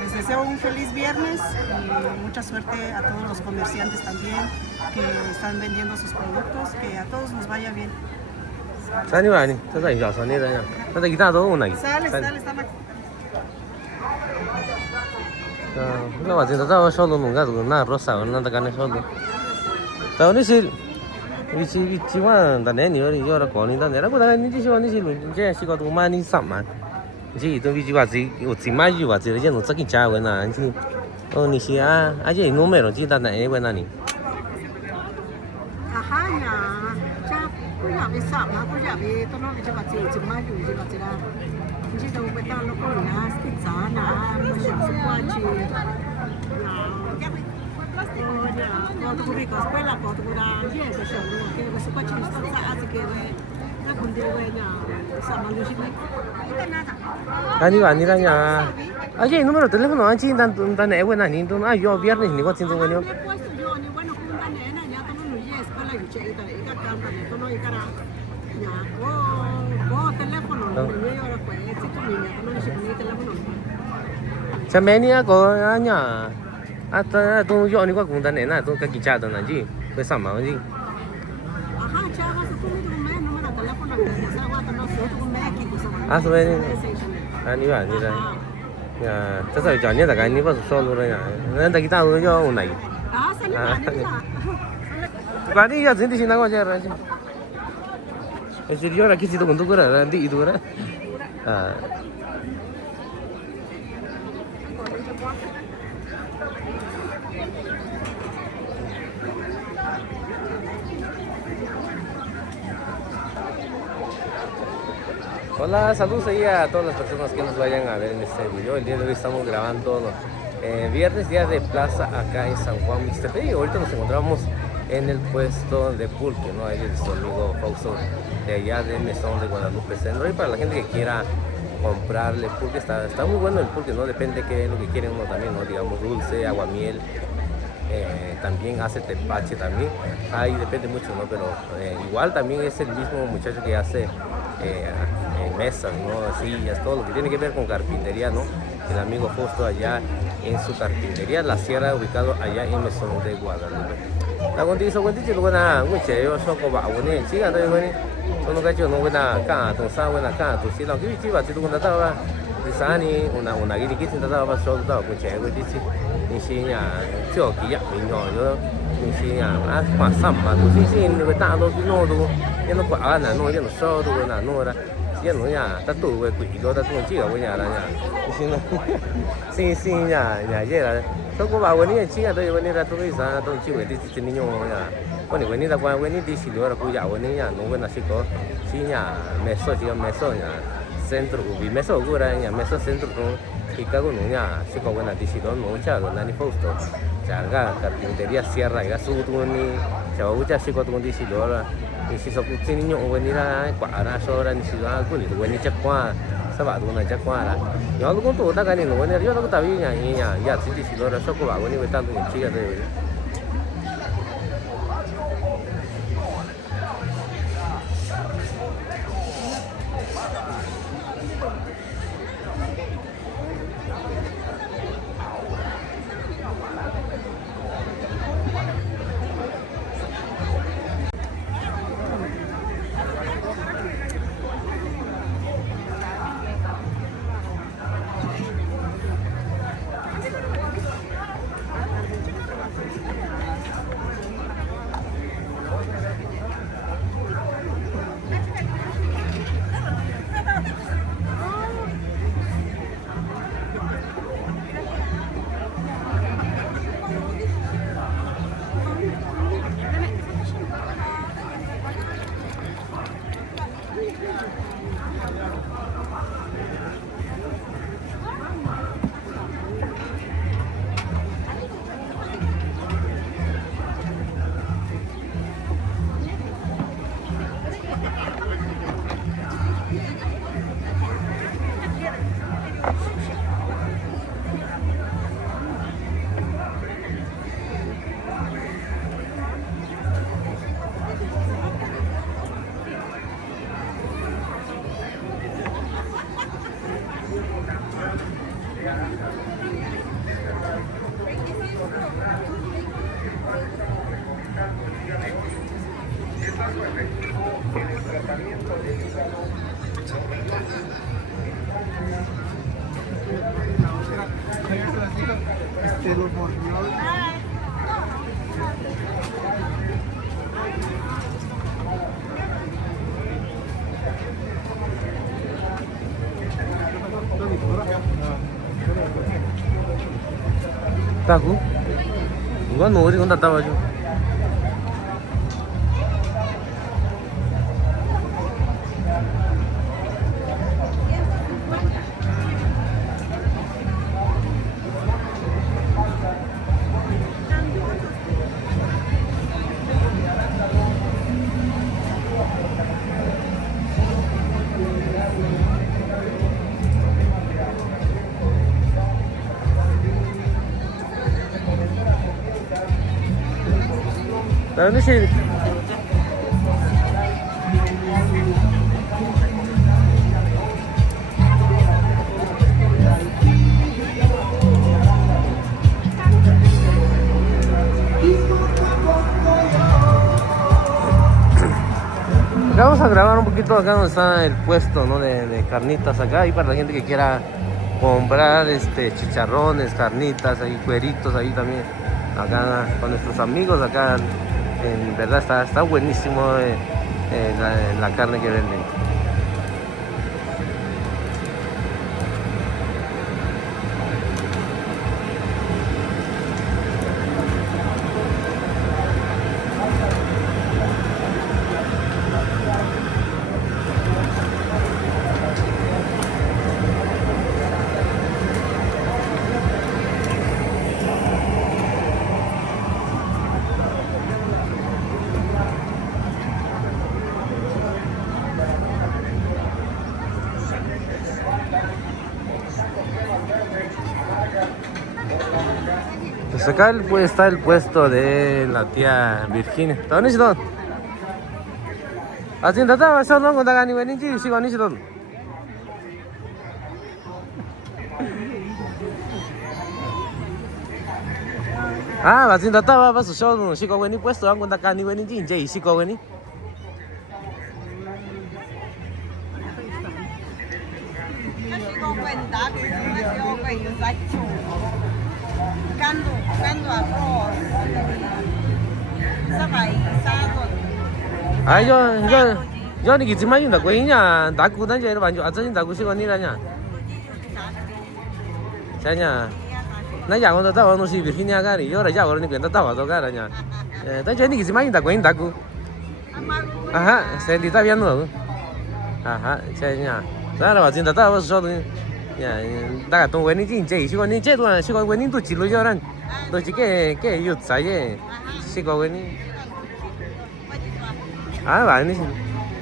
les deseo un feliz viernes y mucha suerte a todos los comerciantes también que están vendiendo sus productos, que a todos nos vaya bien. Sani Bani,这是小sonita ya. No te quitas todo una. Sale, está mal. No va a tener todo solo nunca tu na rosa o na ta carne solo. Tao ni si 위치 완다 내니 어디 여러 거니다 내가 보다 ni si wani si lu je si ko tu ma ni sam ma. Ji to 위치 와지 지 마지 와지 이제 너 저기 자 원나 지. ni si je número ji ta na e wen na ni. Ahanya, cha kuya be sam na kuya be to no je waji ji ma yu ji waji la. Ji to be ta lo ko na ski za na mo shi su kwa ji. 아니 아니라냐. 아니 이 número de teléfono anchi dan e buena ni don yo viernes ni ko tin don yo. Chamenia ko anya. Ata tu yo ni ko kung dan na tu ka kicha don na ji. Ko sama ji. Ani ba ni ra. Ya, ta sai ja ni da ga ni ba so lo ra ya. Na da kita lo yo un nai. Ba ni ya zin di sin na ko ja ra ji. Es yo ra kisi to kun to ko ra di itu ra. Hola, saludos ahí a todas las personas que nos vayan a ver en este video. El día de hoy estamos grabando viernes, día de plaza acá en San Juan Mixtepec. Y ahorita nos encontramos en el puesto de pulque, ¿no? Ahí es nuestro amigo Fausto de allá de Mesón de Guadalupe Centro. Y para la gente que quiera comprarle pulque, está muy bueno el pulque, ¿no? Depende de qué es lo que quieren uno también, ¿no? Digamos dulce, aguamiel. También hace tepache también, ahí depende mucho, ¿no? Pero igual también es el mismo muchacho que hace mesas, ¿no? Sillas, todo lo que tiene que ver con carpintería, ¿no? El amigo Fausto allá en su carpintería, La Sierra, ubicado allá en Mesón de Guadalupe. La contigo cuentito lo buena, mucho yo soy va bueno, chica, no bueno, son los que no buena acá, entonces buena acá, tú sí lo que chiva, si tú cuando estaba de sani, una guiri que se estaba solo estaba con che, pues dice, ni si ya, yo que ya me yo, ni si ya, más samba, tú sí, ni que tanto no, tú, ya no puedo, no, ya no solo, tú buena, no era. ya no ya ta tu we quỷ đó ta tu chi ở với nhà là nhà xin nhà vậy là tôi có bảo với chi à tôi với ra tôi sao tôi chi với đi xin đi nhau nhà con này với ra qua với đi xin đó cô giáo với nhà nó với là chỉ có chi nhà meso nhà centro vì meso của ra nhà meso centro cũng thì các con nhà chỉ có với là đi xin đó nó chả là nani posto chả cả carpintería sierra cái số tu ni cháu chả chỉ có tu đi xin đó là si so kuti ni nyong wen ra kwa ra so ra ni si ga ku ni wen ni chắc qua sa ba tu na chắc qua la yo lu ko tu ta ka ni wen ni yo lu ta wi nya ya si ti si lo ra so ko ba wen ni wen ta tu ni chi ga de Estilo Borneol. Tahu? Gua nuri kau tak tahu aja. Tapi ini sih acá vamos a grabar un poquito acá donde está el puesto, ¿no? de carnitas acá y para la gente que quiera comprar chicharrones, carnitas, ahí cueritos ahí también acá con nuestros amigos acá. En verdad está buenísimo la carne que venden. Pues acá está el puesto de la tía Virginia. ¿Dónde está? ¿Así está? ¿Vas a hablar con la gani venir? ¿Sí, con eso? Ah, vas a intentar vas a show no, sí, con venir puesto, con la gani venir, ¿sí? ¿Sí, con venir? Ah, yo yo ni kiti mai da quay nhà đá cú đang chơi nó bạn cho ăn đá cú xí con đi ra nhà chả nhà nãy giờ con tao nó xí việc nhà cái này yo là giờ con đi quyển tao vào cái ra nhà tao chơi ni kiti mai da quay đá cú ha sẽ đi tao bien nữa ha chả nhà đó là bảo chính tao vào số rồi nhà大家都为你进这，是讲你这段是讲为你都记录下来，都是给有在的，是讲为你。啊，完你是，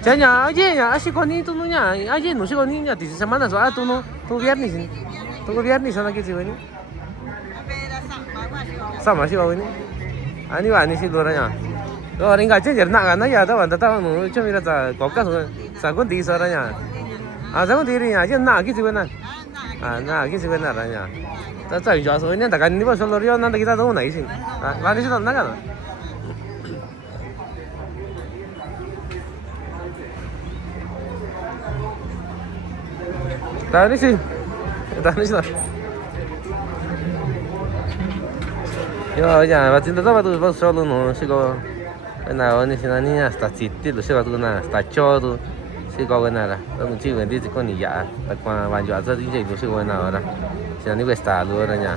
这样而且呀，是讲你都弄呀，而且侬是讲你呀，第四semana说啊，都弄都viernes，都个 viernes 那个是为你，sama是讲为你，啊你完你是多少呀？orang enggak aja nak kan ya tahu tahu nu cuma kita kokak sagun di soranya sagun diri aja nak gitu kan nak gitu kan aranya tapi jual so ini tak kan ini pas solorio nanti kita tahu naik sih lari sih nak kan tadi sih yo ya batin tahu tu pas solo nu sih kok nào anh xin anh nhá, ta chỉ tiết được sẽ vào tu na, ta cho tu sẽ có cái nào là, tôi chỉ cần đi chỉ có nhị dạ, ta qua bàn cho rất dễ được sẽ có cái nào đó, chỉ anh đi về sta luôn đó nhá,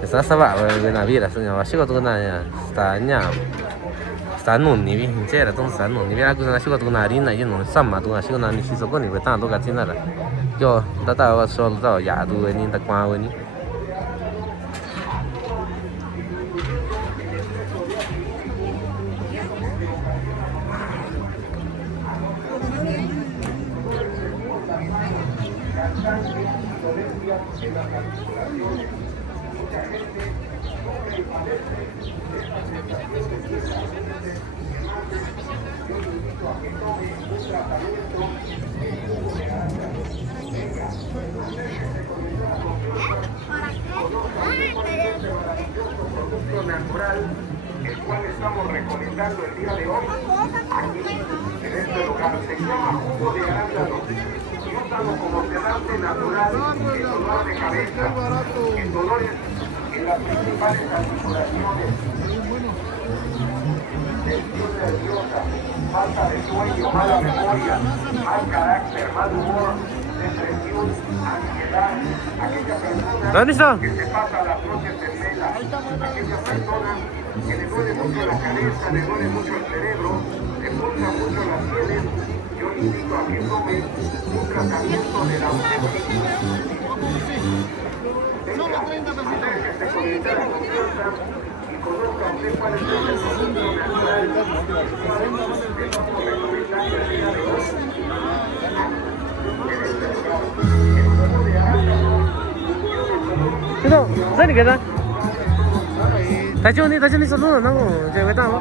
cái sao sao vậy, cái nào biết là sao nhá, sẽ có tu na nhá, sta nhá, sta nôn này, hiện tại là trong sta nôn này, bây giờ cái sẽ có tu na đi này, cái nôn sắm mà tu na sẽ có nani sẽ có này về ta đâu cả trên đó là, cho ta vào solo ta dạ tu này, ta qua này. Natural, el cual estamos recolectando el día de hoy aquí en este lugar. Se llama jugo de arándano y usamos como sedante natural el dolor de cabeza, el dolor en las principales articulaciones, tensión nerviosa, falta de sueño, mala memoria, mal carácter, mal humor, depresión, ansiedad, aquella persona que se pasa las noches en vela, aquella persona que le duele mucho la cabeza, le duele mucho el cerebro, le pulsa mucho las sienes. Yo le invito a que tome un tratamiento de la Solo 30 pesitos. Que se conecte a la confianza y conozca usted cuál es el tratamiento natural que estamos recomendando el día de hoy. Itu, saya ni kata. Tadi ni selalu nak je kata apa?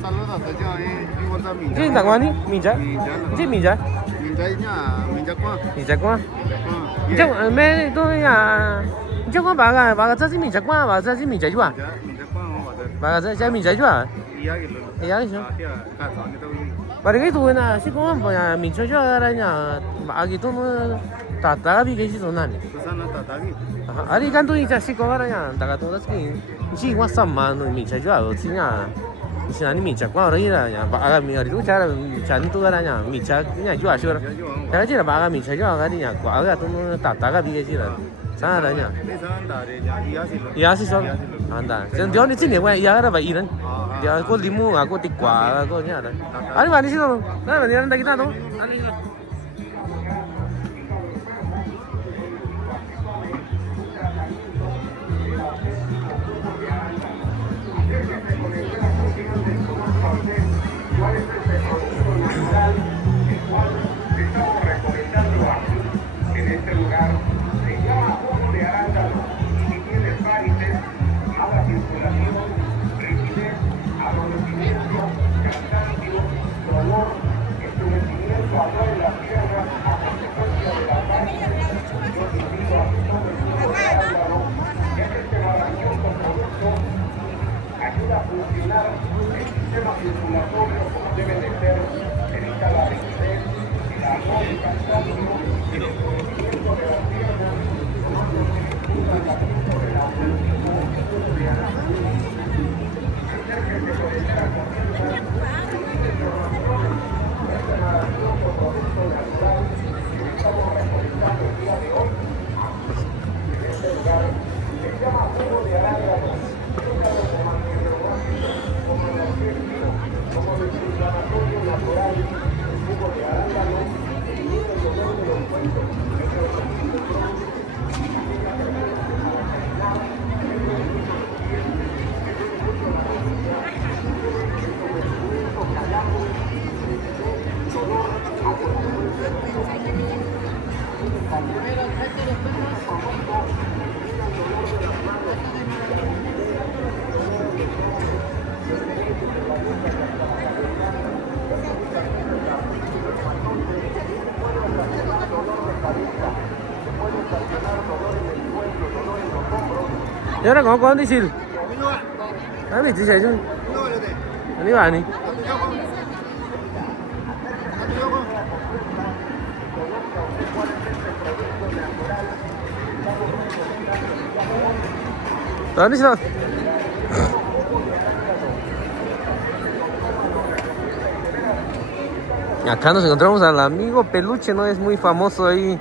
Saludos, yo Jadi tak wani, minja. Jadi minja. Minja kuah. Minja kuah. Jadi, me tu ya. Minja kuah baga jadi minja kuah, baga jadi minja juga. Minja kuah Baga jadi minja juga. iya gitu. Iya sih. Kata itu. Pada itu na, si kau apa minja juga aranya. Bagi tu tak bi kesi tu nani. Sana tatavi. Hari kan tu ini si kau aranya, tak tahu tak sih. Si kau sama nu minja juga, sinya. Siapa ni minja kuah orang ira ya, baga minja itu cara tu aranya minja ni juga sih. Cara cina baga minja juga kan ni, baga tu tak bi kesi lah. Sana aranya. Iya sih soal. Anda. Jangan ni sini bukan iya ada bayi kan. Dia aku limu, aku tikwa, aku ni ada. Ani mana sih tu? Mana ni ada kita tu? Ani. ¿Cuál es este producto natural el cual estamos recomendando aquí en este lugar? Se llama jugo de arándano y tiene varices, mala circulación, rigidez, adormecimiento, cansancio, dolor, entumecimiento a todas las piernas a consecuencia de la varices. Yo invito a que tomen jugo de arándano, ya que este maravilloso producto ayuda a funcionar el sistema circulatorio como debe de ser, evita la rigidez, el ardor, el cansancio, el entumecimiento de las piernas, el tratamiento del atletismo, de anatomía. Acérquese con entera confianza, información, este maravilloso ¿Y ahora cómo cuándo decir? ¿Ah, viste? ¿Sí? ¿Ani va, ni? ¿Dónde está? Acá nos encontramos al amigo Peluche, ¿no? Es muy famoso ahí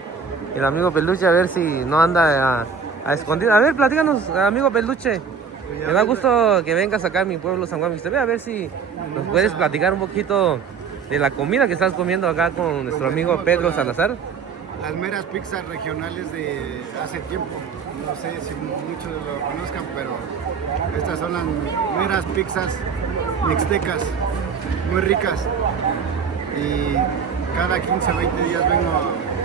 el amigo Peluche, a ver si no anda a escondido. A ver, platícanos, amigo Peluche. Me da gusto que vengas acá a mi pueblo, San Juan Mixtepec, a ver si nos puedes platicar un poquito de la comida que estás comiendo acá con nuestro amigo Pedro Salazar. Las meras pizzas regionales de hace tiempo. No sé si muchos lo conozcan, pero estas son las meras pizzas mixtecas, muy ricas. Y cada 15 o 20 días vengo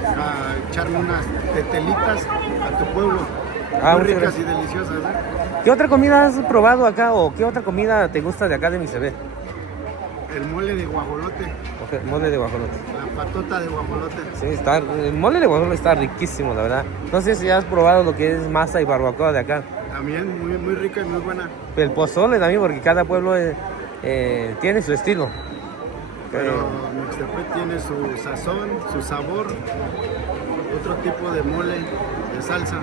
a echarme unas tetelitas a tu pueblo. Muy ricas y deliciosas, ¿eh? ¿Qué otra comida has probado acá o qué otra comida te gusta de acá de Mixtepec? El mole de guajolote, Ok, mole de guajolote. la patota de guajolote. Sí, el mole de guajolote está riquísimo, la verdad. No sé si has probado lo que es masa y barbacoa de acá. También muy, muy rica y muy buena. El pozole también, porque cada pueblo tiene su estilo. Pero Mixtepec tiene su sazón, su sabor, otro tipo de mole, de salsa,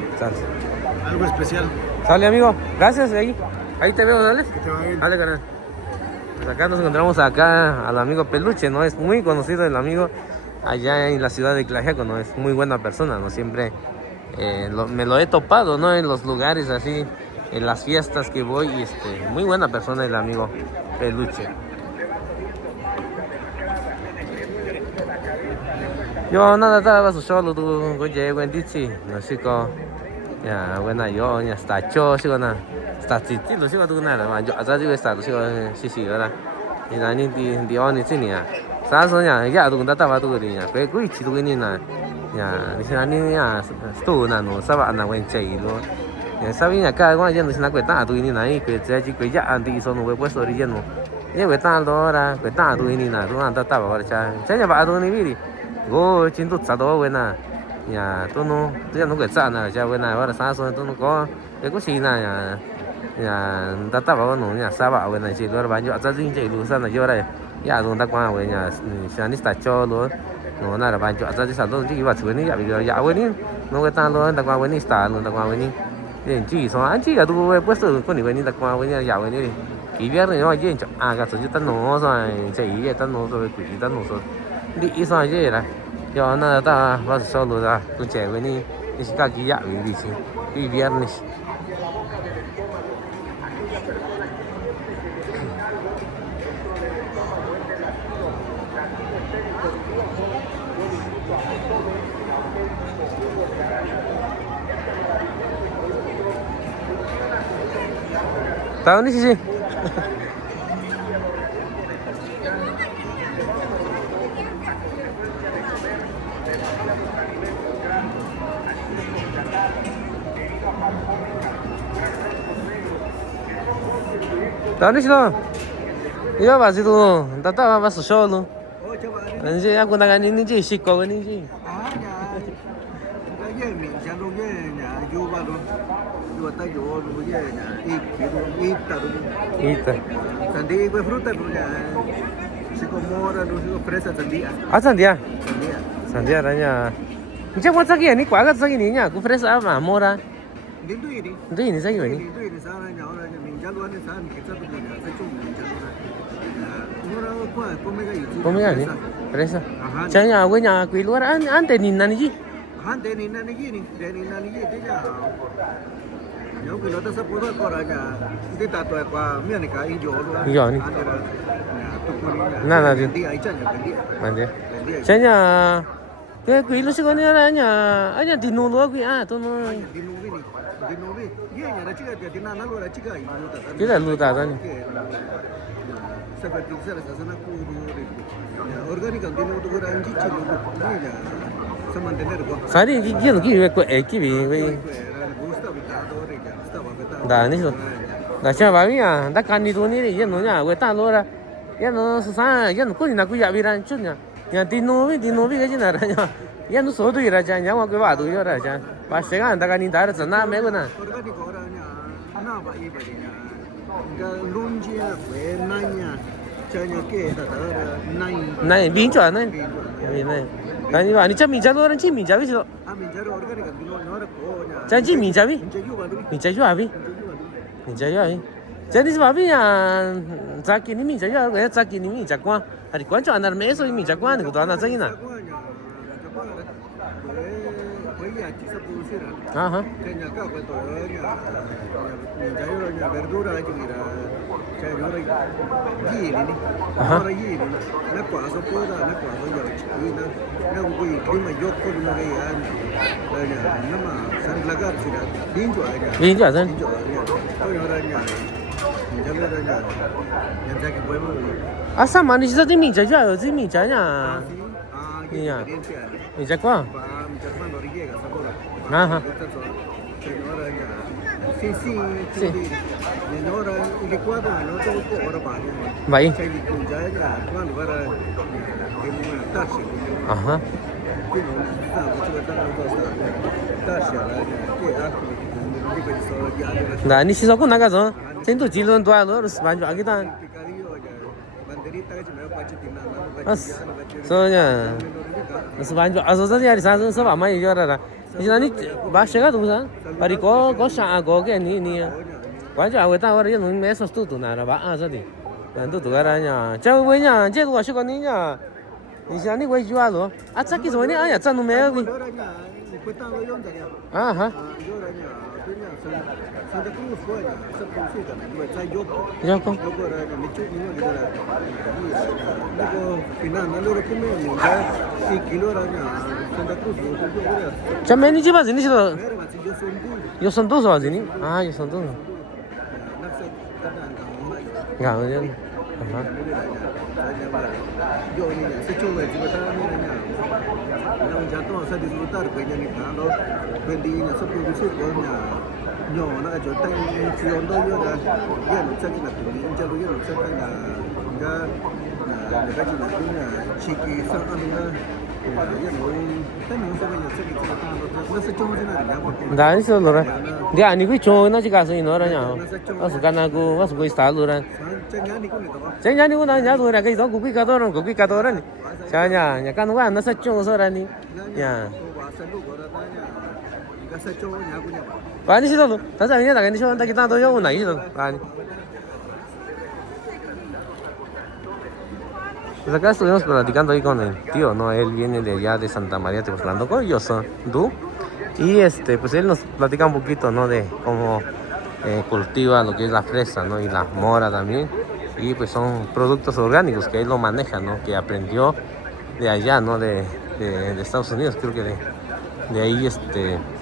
algo especial. Sale, amigo. Gracias, ahí te veo, dale. Que te va bien. Dale, canal. Pues acá nos encontramos acá al amigo Peluche, ¿no? Es muy conocido el amigo allá en la ciudad de Tlaxiaco, ¿no? Es muy buena persona, ¿no? Siempre me lo he topado, ¿no? En los lugares así, en las fiestas que voy, y muy buena persona el amigo Peluche. Yo nada estaba solo tú con llego en dichi, no sé cómo ya buena yo ya está cho sí con está chichi lo sí con tú nada yo hasta yo está sí sí sí verdad y la ni di on ni chini ya sabes ya tú con tata tú ni ya que cuy chi tú ni na ya ni se ni ya tú na no sabe na buen chei lo ya sabe ya cada cuando ya no se na cuenta tú ni na y que ya chi que ya antes son no puesto origen no ya cuenta ahora cuenta tú ni na tú anda tata para ya va tú ni viri go chín tụt sao đó bên à nhà tôi nó cái sao này cha bên này bắt sáng sớm tôi nó có cái gì này nhà ta tập vào nó nhà sao bảo bên này chỉ lo bán cho ra riêng chạy luôn sao này vô đây nhà tôi ta qua bên nhà sáng đi start cho luôn nó là bán cho ra chỉ sao tôi chỉ vào chuối này bây giờ dạo bên này nó cái ta luôn ta qua bên này start luôn ta qua bên này nên chỉ số anh chỉ cả tôi bớt sự con này bên này ta qua bên này dạo bên này kỳ biết này nó gì cho cái số chỉ tân nó rồi chạy tân nó rồi quỷ tân nó rồi đi sao vậy là do nó ta vào solo ra con trẻ với ni cái gì dạ vì gì vì viernes tao đi gì tao đi đâu 이거 봐지도 따따 봤어 쇼로 이제 약간 나가니 이제 씻고 가니지 cái gì mình chăn luôn với nhà vô ba luôn vô ta vô luôn với nhà ít kiểu ít ta luôn 있다 sandía con fruta luôn nhà sycamore luôn có fresa sandía 아 산디야 sandía 산디야라냐 이제 뭐 저기 아니 과가 저기 니냐 그 프레스 아마 뭐라 đến tuổi đi 근데 이니 저기 왜니 đến tuổi thì sao này nhỏ này mình chăn luôn thì sao mình cái sao mình sẽ chung mình chăn luôn này nó qua comega gì comega 아니 프레스 자냐 왜냐 그 루아 안데 니나니지 han để nín này gì để nín này gì thế nhá nếu cái nó ta sắp có ra nhà cái ta tuổi qua miền này cái idiot luôn 이거 아니 나나 đi ấy chân là cái 안돼 자냐 그 일로 시간이 아니야 아니야 디노로 그아 또는 đi nuôi đi nhà nó chỉ là tiền nào nó luôn là chỉ cái 그다 루다다니 seperti saya rasa nak organik kan dino tu orang cici lu ni ya semantener gua 사리 이게 왜 애기비 왜 gusta vitado de ya estaba vitado 다니서 나 시험 봐미야 나 간니 돈이 이제 너냐 왜 따로라 야너 수사 야너 꼴이나 그 야비란 쫓냐 야 디노비 가지 나라냐 야너 소도 일하자 냐 와그 와도 일하자 바세가 안다 간니 다르잖아 매거나 organik orangnya ba i ba nya ga lunjia we nanya chanya ke da nai này biến chuyển này biến này cái như vậy你这米家多人去米家为什么 a min jaro organic no ra ko nya 这去米家为 je yu ba lu 米家去哪边米家去哪边这你是哪边呀咋给你米家去我咋给你米家关啊你关注那没说米家关那个多那真呢啊哈 Kenya ka ko to nya jayo nya verdura ji mira jayo ora yili ni ora yili na kwa so poda na kwa so yo chi na ko yi klima yokko na ga ya na ma san lagar sira din jo aya biến chuyển dân din jo aya to yo ra nya jayo ra nya nya ja ke boy mo à sao mà你是在米家去ở米家呀 ni ya 米家关 pa mi ja ma ri ga sa bola à ha Sì, sì, Sì. Ora il liquato non troppo ora bagno. vậy C'è di già quando era tassi. à ha Quindi non sta facendo tanto costa. Tassi alla che acqua di questo diavolo. 나你洗澡过那个种真都几轮多了都是完全给他 Banderita che mi ha fatto di nana. 啊所以呢那是完全啊说这家里啥是吧嘛也有了你说你把谁个东西把你搞啥搞给你完全我当我这种没说都拿了吧啊这里人都个人呀这位呢这我是个你呀你想你会去啊咯啊这个什么呢哎呀这都没有 Allora quest'anno io andavo. 啊哈 Allora Santa Cruz poi sta uscita, dove c'è Yoko. Yoko Dopo era mi dopo finale allora come già sì chilo era Santa Cruz 저 매니 집 아직 니시도 era ma si io sono due 요선 도서 아직니 아 요선 도서 naksa kadang 가면 아하 io se ciò è non già to sa disfrutar quindi ni tanto quindi na sa produce con nhỏ nó ở chỗ tay chiều đó như là nó chắc là tụi mình cho nó chắc là người ta chỉ là cái là chỉ kỳ sang ăn nó cái nó sẽ bây giờ sẽ bị nó sẽ trông thế này để 나 있어 노래 네 아니고 좋은 아직 가서 이 노래냐 어서 가나고 어서 거기 스타일 노래 chắc nhá đi con này tao 쟁냐니고 나 nhà tôi là cái đó cũng cái cả đó này 자냐 약간 와 nó sẽ trông sao này 야 sẽ trông nhà của nhà 많이 시도도 다시 아니야 나가 시도 한다 기타 도用哪一种많이 Pues acá estuvimos platicando ahí con el tío, ¿no? Él viene de allá de Santa María Tepoztlán, yo soy Du. Y pues él nos platica un poquito, ¿no? De cómo cultiva lo que es la fresa, ¿no? Y la mora también. Y pues son productos orgánicos que él lo maneja, ¿no? Que aprendió de allá, ¿no? De Estados Unidos, creo que de ahí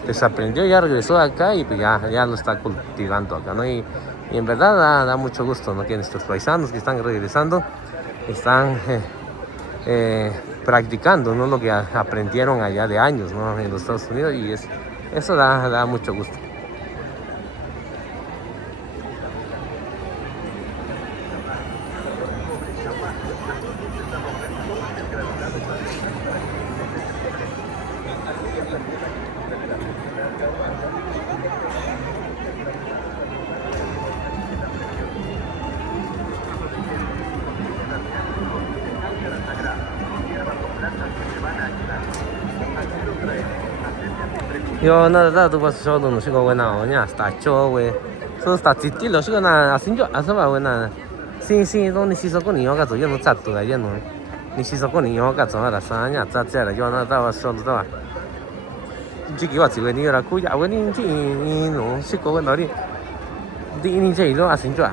pues aprendió, ya regresó acá y pues ya lo está cultivando acá, ¿no? Y en verdad da mucho gusto, ¿no? Que nuestros paisanos que están regresando están practicando, ¿no? Lo que aprendieron allá de años, ¿no? En los Estados Unidos y eso da mucho gusto. Yo nada tu pas show no sigo buena oña hasta show we so hasta titi lo sigo na asinjo asaba buena sin don ni siso con yo ga zo yo no chatto ga yo no ni siso con yo ga zo la sa nya za za la yo na da wa show da wa ji ki wa ji we ni ra ku ya we ni ji ni no sigo we no ri di ni je lo asinjo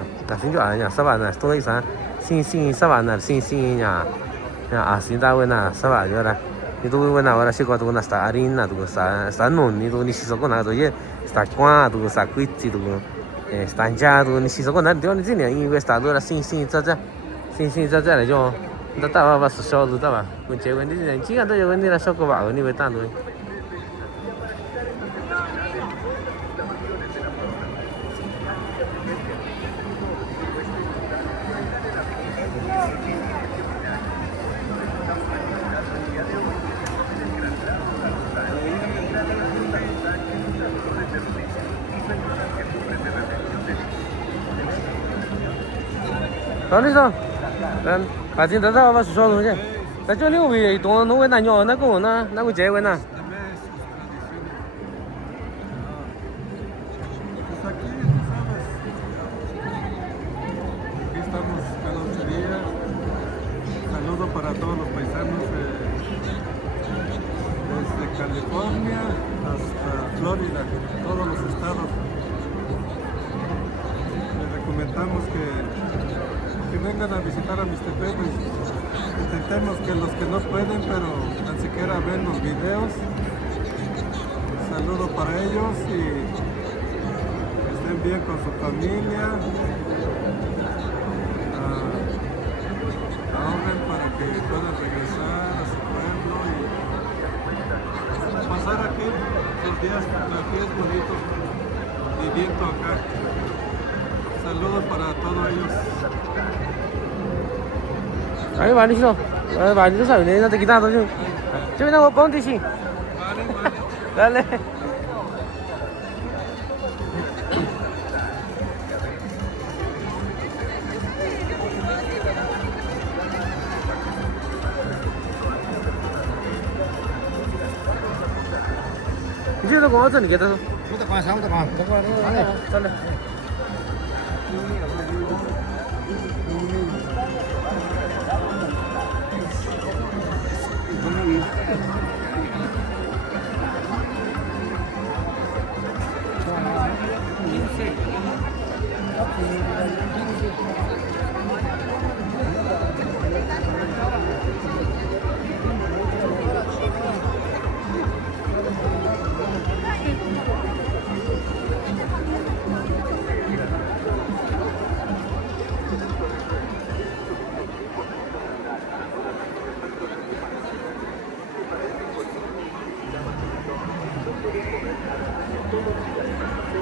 nya saba na sto i sa sin saba na sin nya asinda we na saba yo ra y tú buena ahora sí cuando una está harina tú está no ni tú ni si soco nada oye está cuá tú está cuichi tú está ya tú ni si soco nada yo ni tiene y está ahora sin za le yo da ta va su show tú ta va con che wen ni chi ga yo wen ni la show ko ba ni ve tan tú ¿Estás listo? Para ti, ¿estás vas a solo ya? ¿Estás yo ni ubi? ¿Tú no ves daño? ¿No como no que buena? Pues aquí, tú sabes, aquí estamos cada 8 días. Saludo para todos los paisanos desde California hasta Florida, todos los estados. Les recomendamos que vengan a visitar a Mixtepec. Intentemos que los que no pueden, pero tan siquiera ven los videos. Saludo para ellos y que estén bien con su familia. Ahorren para que puedan regresar a su pueblo y pasar aquí los días bonitos viviendo acá. Saludos para todos ellos. Ahí va, listo. Va, listo, ¿sabes? No te quitas todo. Yo vine a ponte, sí. Dale. 이제도 고맙다 니게다. Muchas gracias, muchas gracias. Dale.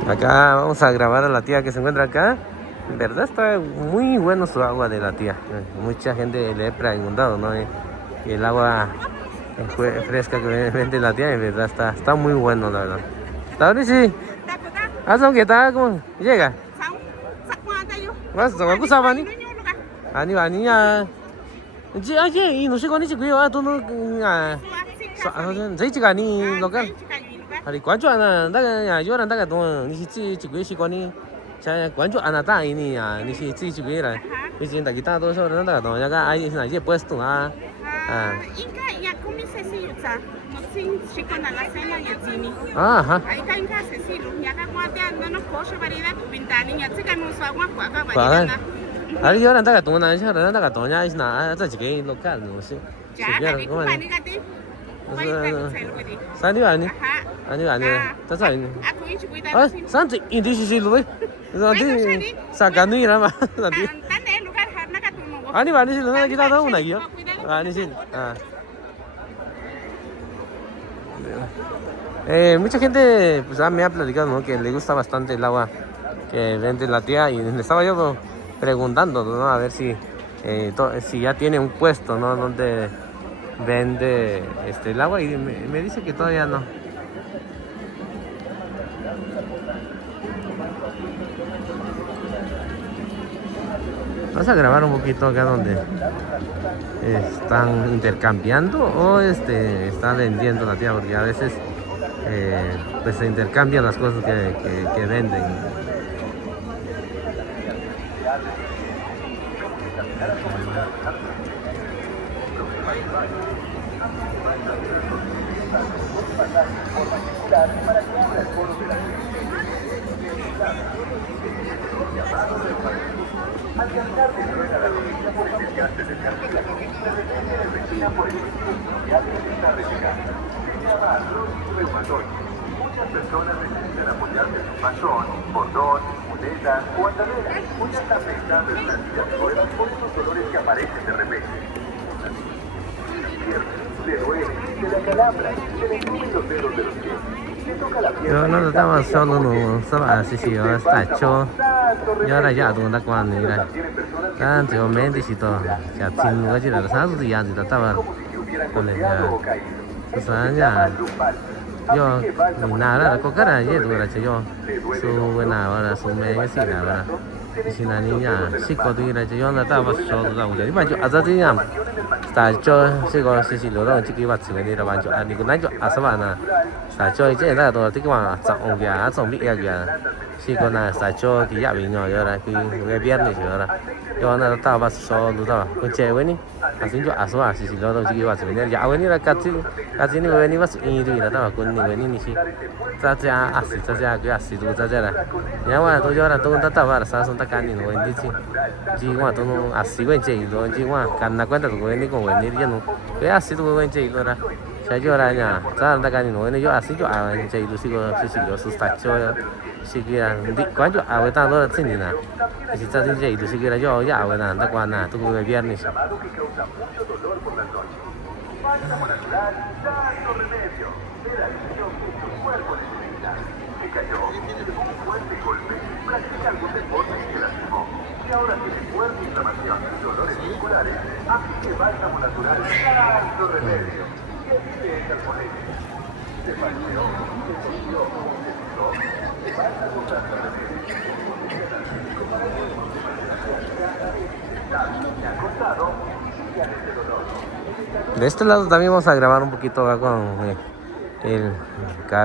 Acá vamos a grabar a la tía que se encuentra acá. En verdad está muy bueno su agua de la tía. Mucha gente le he preguntado, ¿no? Y el agua fresca que vende la tía, en verdad está muy bueno, la verdad. ¿Está bien? Sí. ¿Qué tal? ¿Cómo llega? ¿Vas a usar mani? 아니야. 이 노시관이 지고요. 또는 저희가 아니 너가 아니 관주 하나 나가 요란 나가 돈 니시 지고요 시관이 자 관주 하나 다 이니야 니시 지고요라 이제 다 기타 도서 나가 돈 야가 아이 이제 puesto ah Inka ya kumi sesiyuta mutsin shikona la cena ya zini aha aika inka sesilu ya ka kwate andano kosha variedad ubintani ya tsika no sagwa kwa ka Kwa variedad 아니 요란 나가 돈 나가 요란 나가 돈야 있나 자 지게 local no sé ya kami kumani kati 산이 아니 따사 아니 aku inchi kuita 아 산지 인디시 루이 산지 사가누이라 마 산지 tane lugar harna ka tumo 아니 아니시 누나 기타 나오고 나기요 아니시 mucha gente pues, me ha platicado, ¿no? Que le gusta bastante el agua que vende la tía y le estaba yo preguntando, ¿no? A ver si ya tiene un puesto, ¿no? Donde vende el agua y me dice que todavía no. Vamos a grabar un poquito acá donde están intercambiando o está vendiendo la tía, porque a veces pues se intercambian las cosas que venden. Muchas personas necesitan apoyarse en un bastón, bordón, muleta o andadera. Una está pensando en una silla de ruedas por esos dolores que aparecen de repente. Le duele, se le acalambra, se le suben los dedos de los pies. Yo no estaba solo, no estaba así, yo estaba hecho. Y ahora ya, donde está cuando mira. Anteriormente, si todo, ya sin lugar a las asas y ya estaba con el ya. Pues ya. Yo, ni nada, la cocara, ya, yo, su buena hora, su media, sí, la verdad. si là niña si có đi là chỉ yon là ta bắt số là một cái mà chỗ ở đây nhá ta cho si có si lừa đâu chỉ cái bắt sự này là bạn chỗ anh đi cái này chỗ à sao bạn à ta cho cái này đó cái mà chọn ông kia chọn bị kia si có là ta cho cái nhà mình nhỏ rồi cái người biết này rồi cho nên ta bắt số đúng không con trẻ với ní à xin chỗ à sao à si lừa đâu chỉ cái bắt sự này giả với ní là cái này với ní bắt sự ý rồi là ta con này với ní si ta cái si tu ta là nhà mà tôi cho là tôi ta bảo là sao xong ta can nhìn rồi đi chỉ mà tôi nó si quên chơi rồi chỉ mà can là quan trọng của ní còn với ní chứ nó cái si tu quên chơi rồi là sai cho là nhà ta ta can nhìn rồi ní cho si cho chơi tu si có su start cho si kia đi quan cho với ta đó là gì nè thì ta chơi tu si kia là cho ya với nè ta quan nè tôi người biết này se cayó de un fuerte golpe, practica algún deporte que lastimó y ahora tiene fuerte inflamación y dolores musculares, así que Bálsamo Natural Santo Remedio. ¿Qué dice el Salmonete? Se paseó, se comió, se sudó, Bálsamo Santo Remedio. Se ha acostado y ya ese dolor. De este lado también vamos a grabar un poquito acá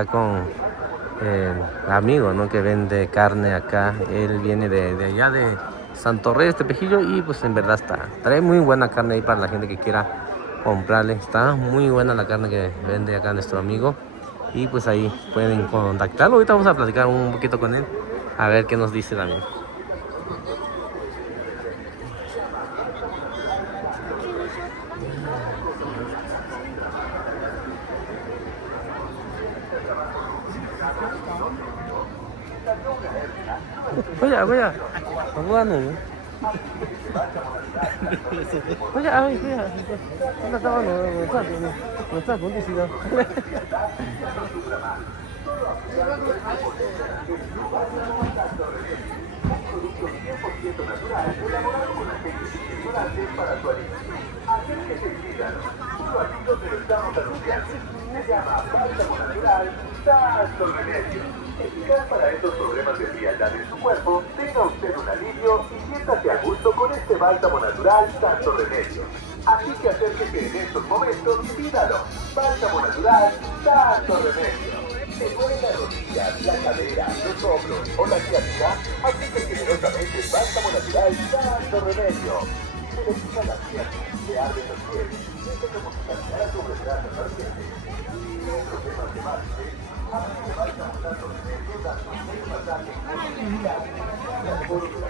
con el amigo, ¿no? Que vende carne acá. Él viene de allá de Santo Rey, este Pejillo, y pues en verdad trae muy buena carne ahí para la gente que quiera comprarle. Está muy buena la carne que vende acá nuestro amigo y pues ahí pueden contactarlo. Ahorita vamos a platicar un poquito con él a ver qué nos dice también. Kuya, ako ano? Kuya, ano tawa no? What's up? Hindi sila. Santo Remedio. Eficaz para estos problemas de frialdad en su cuerpo, tenga usted un alivio y siéntase a gusto con este bálsamo natural Santo Remedio. Así que acérquese en estos momentos y pídalo. Bálsamo natural Santo Remedio. ¿Te duelen las rodillas, la cadera, los hombros o la ciática? Aplique generosamente el bálsamo natural Santo Remedio. Se le pica la pierna, le arde los pies, siente como si caminara sobre brazos ardientes. Si tiene problemas de marcha, aplique bálsamo Santo Remedio dando un masaje continuidad. La fórmula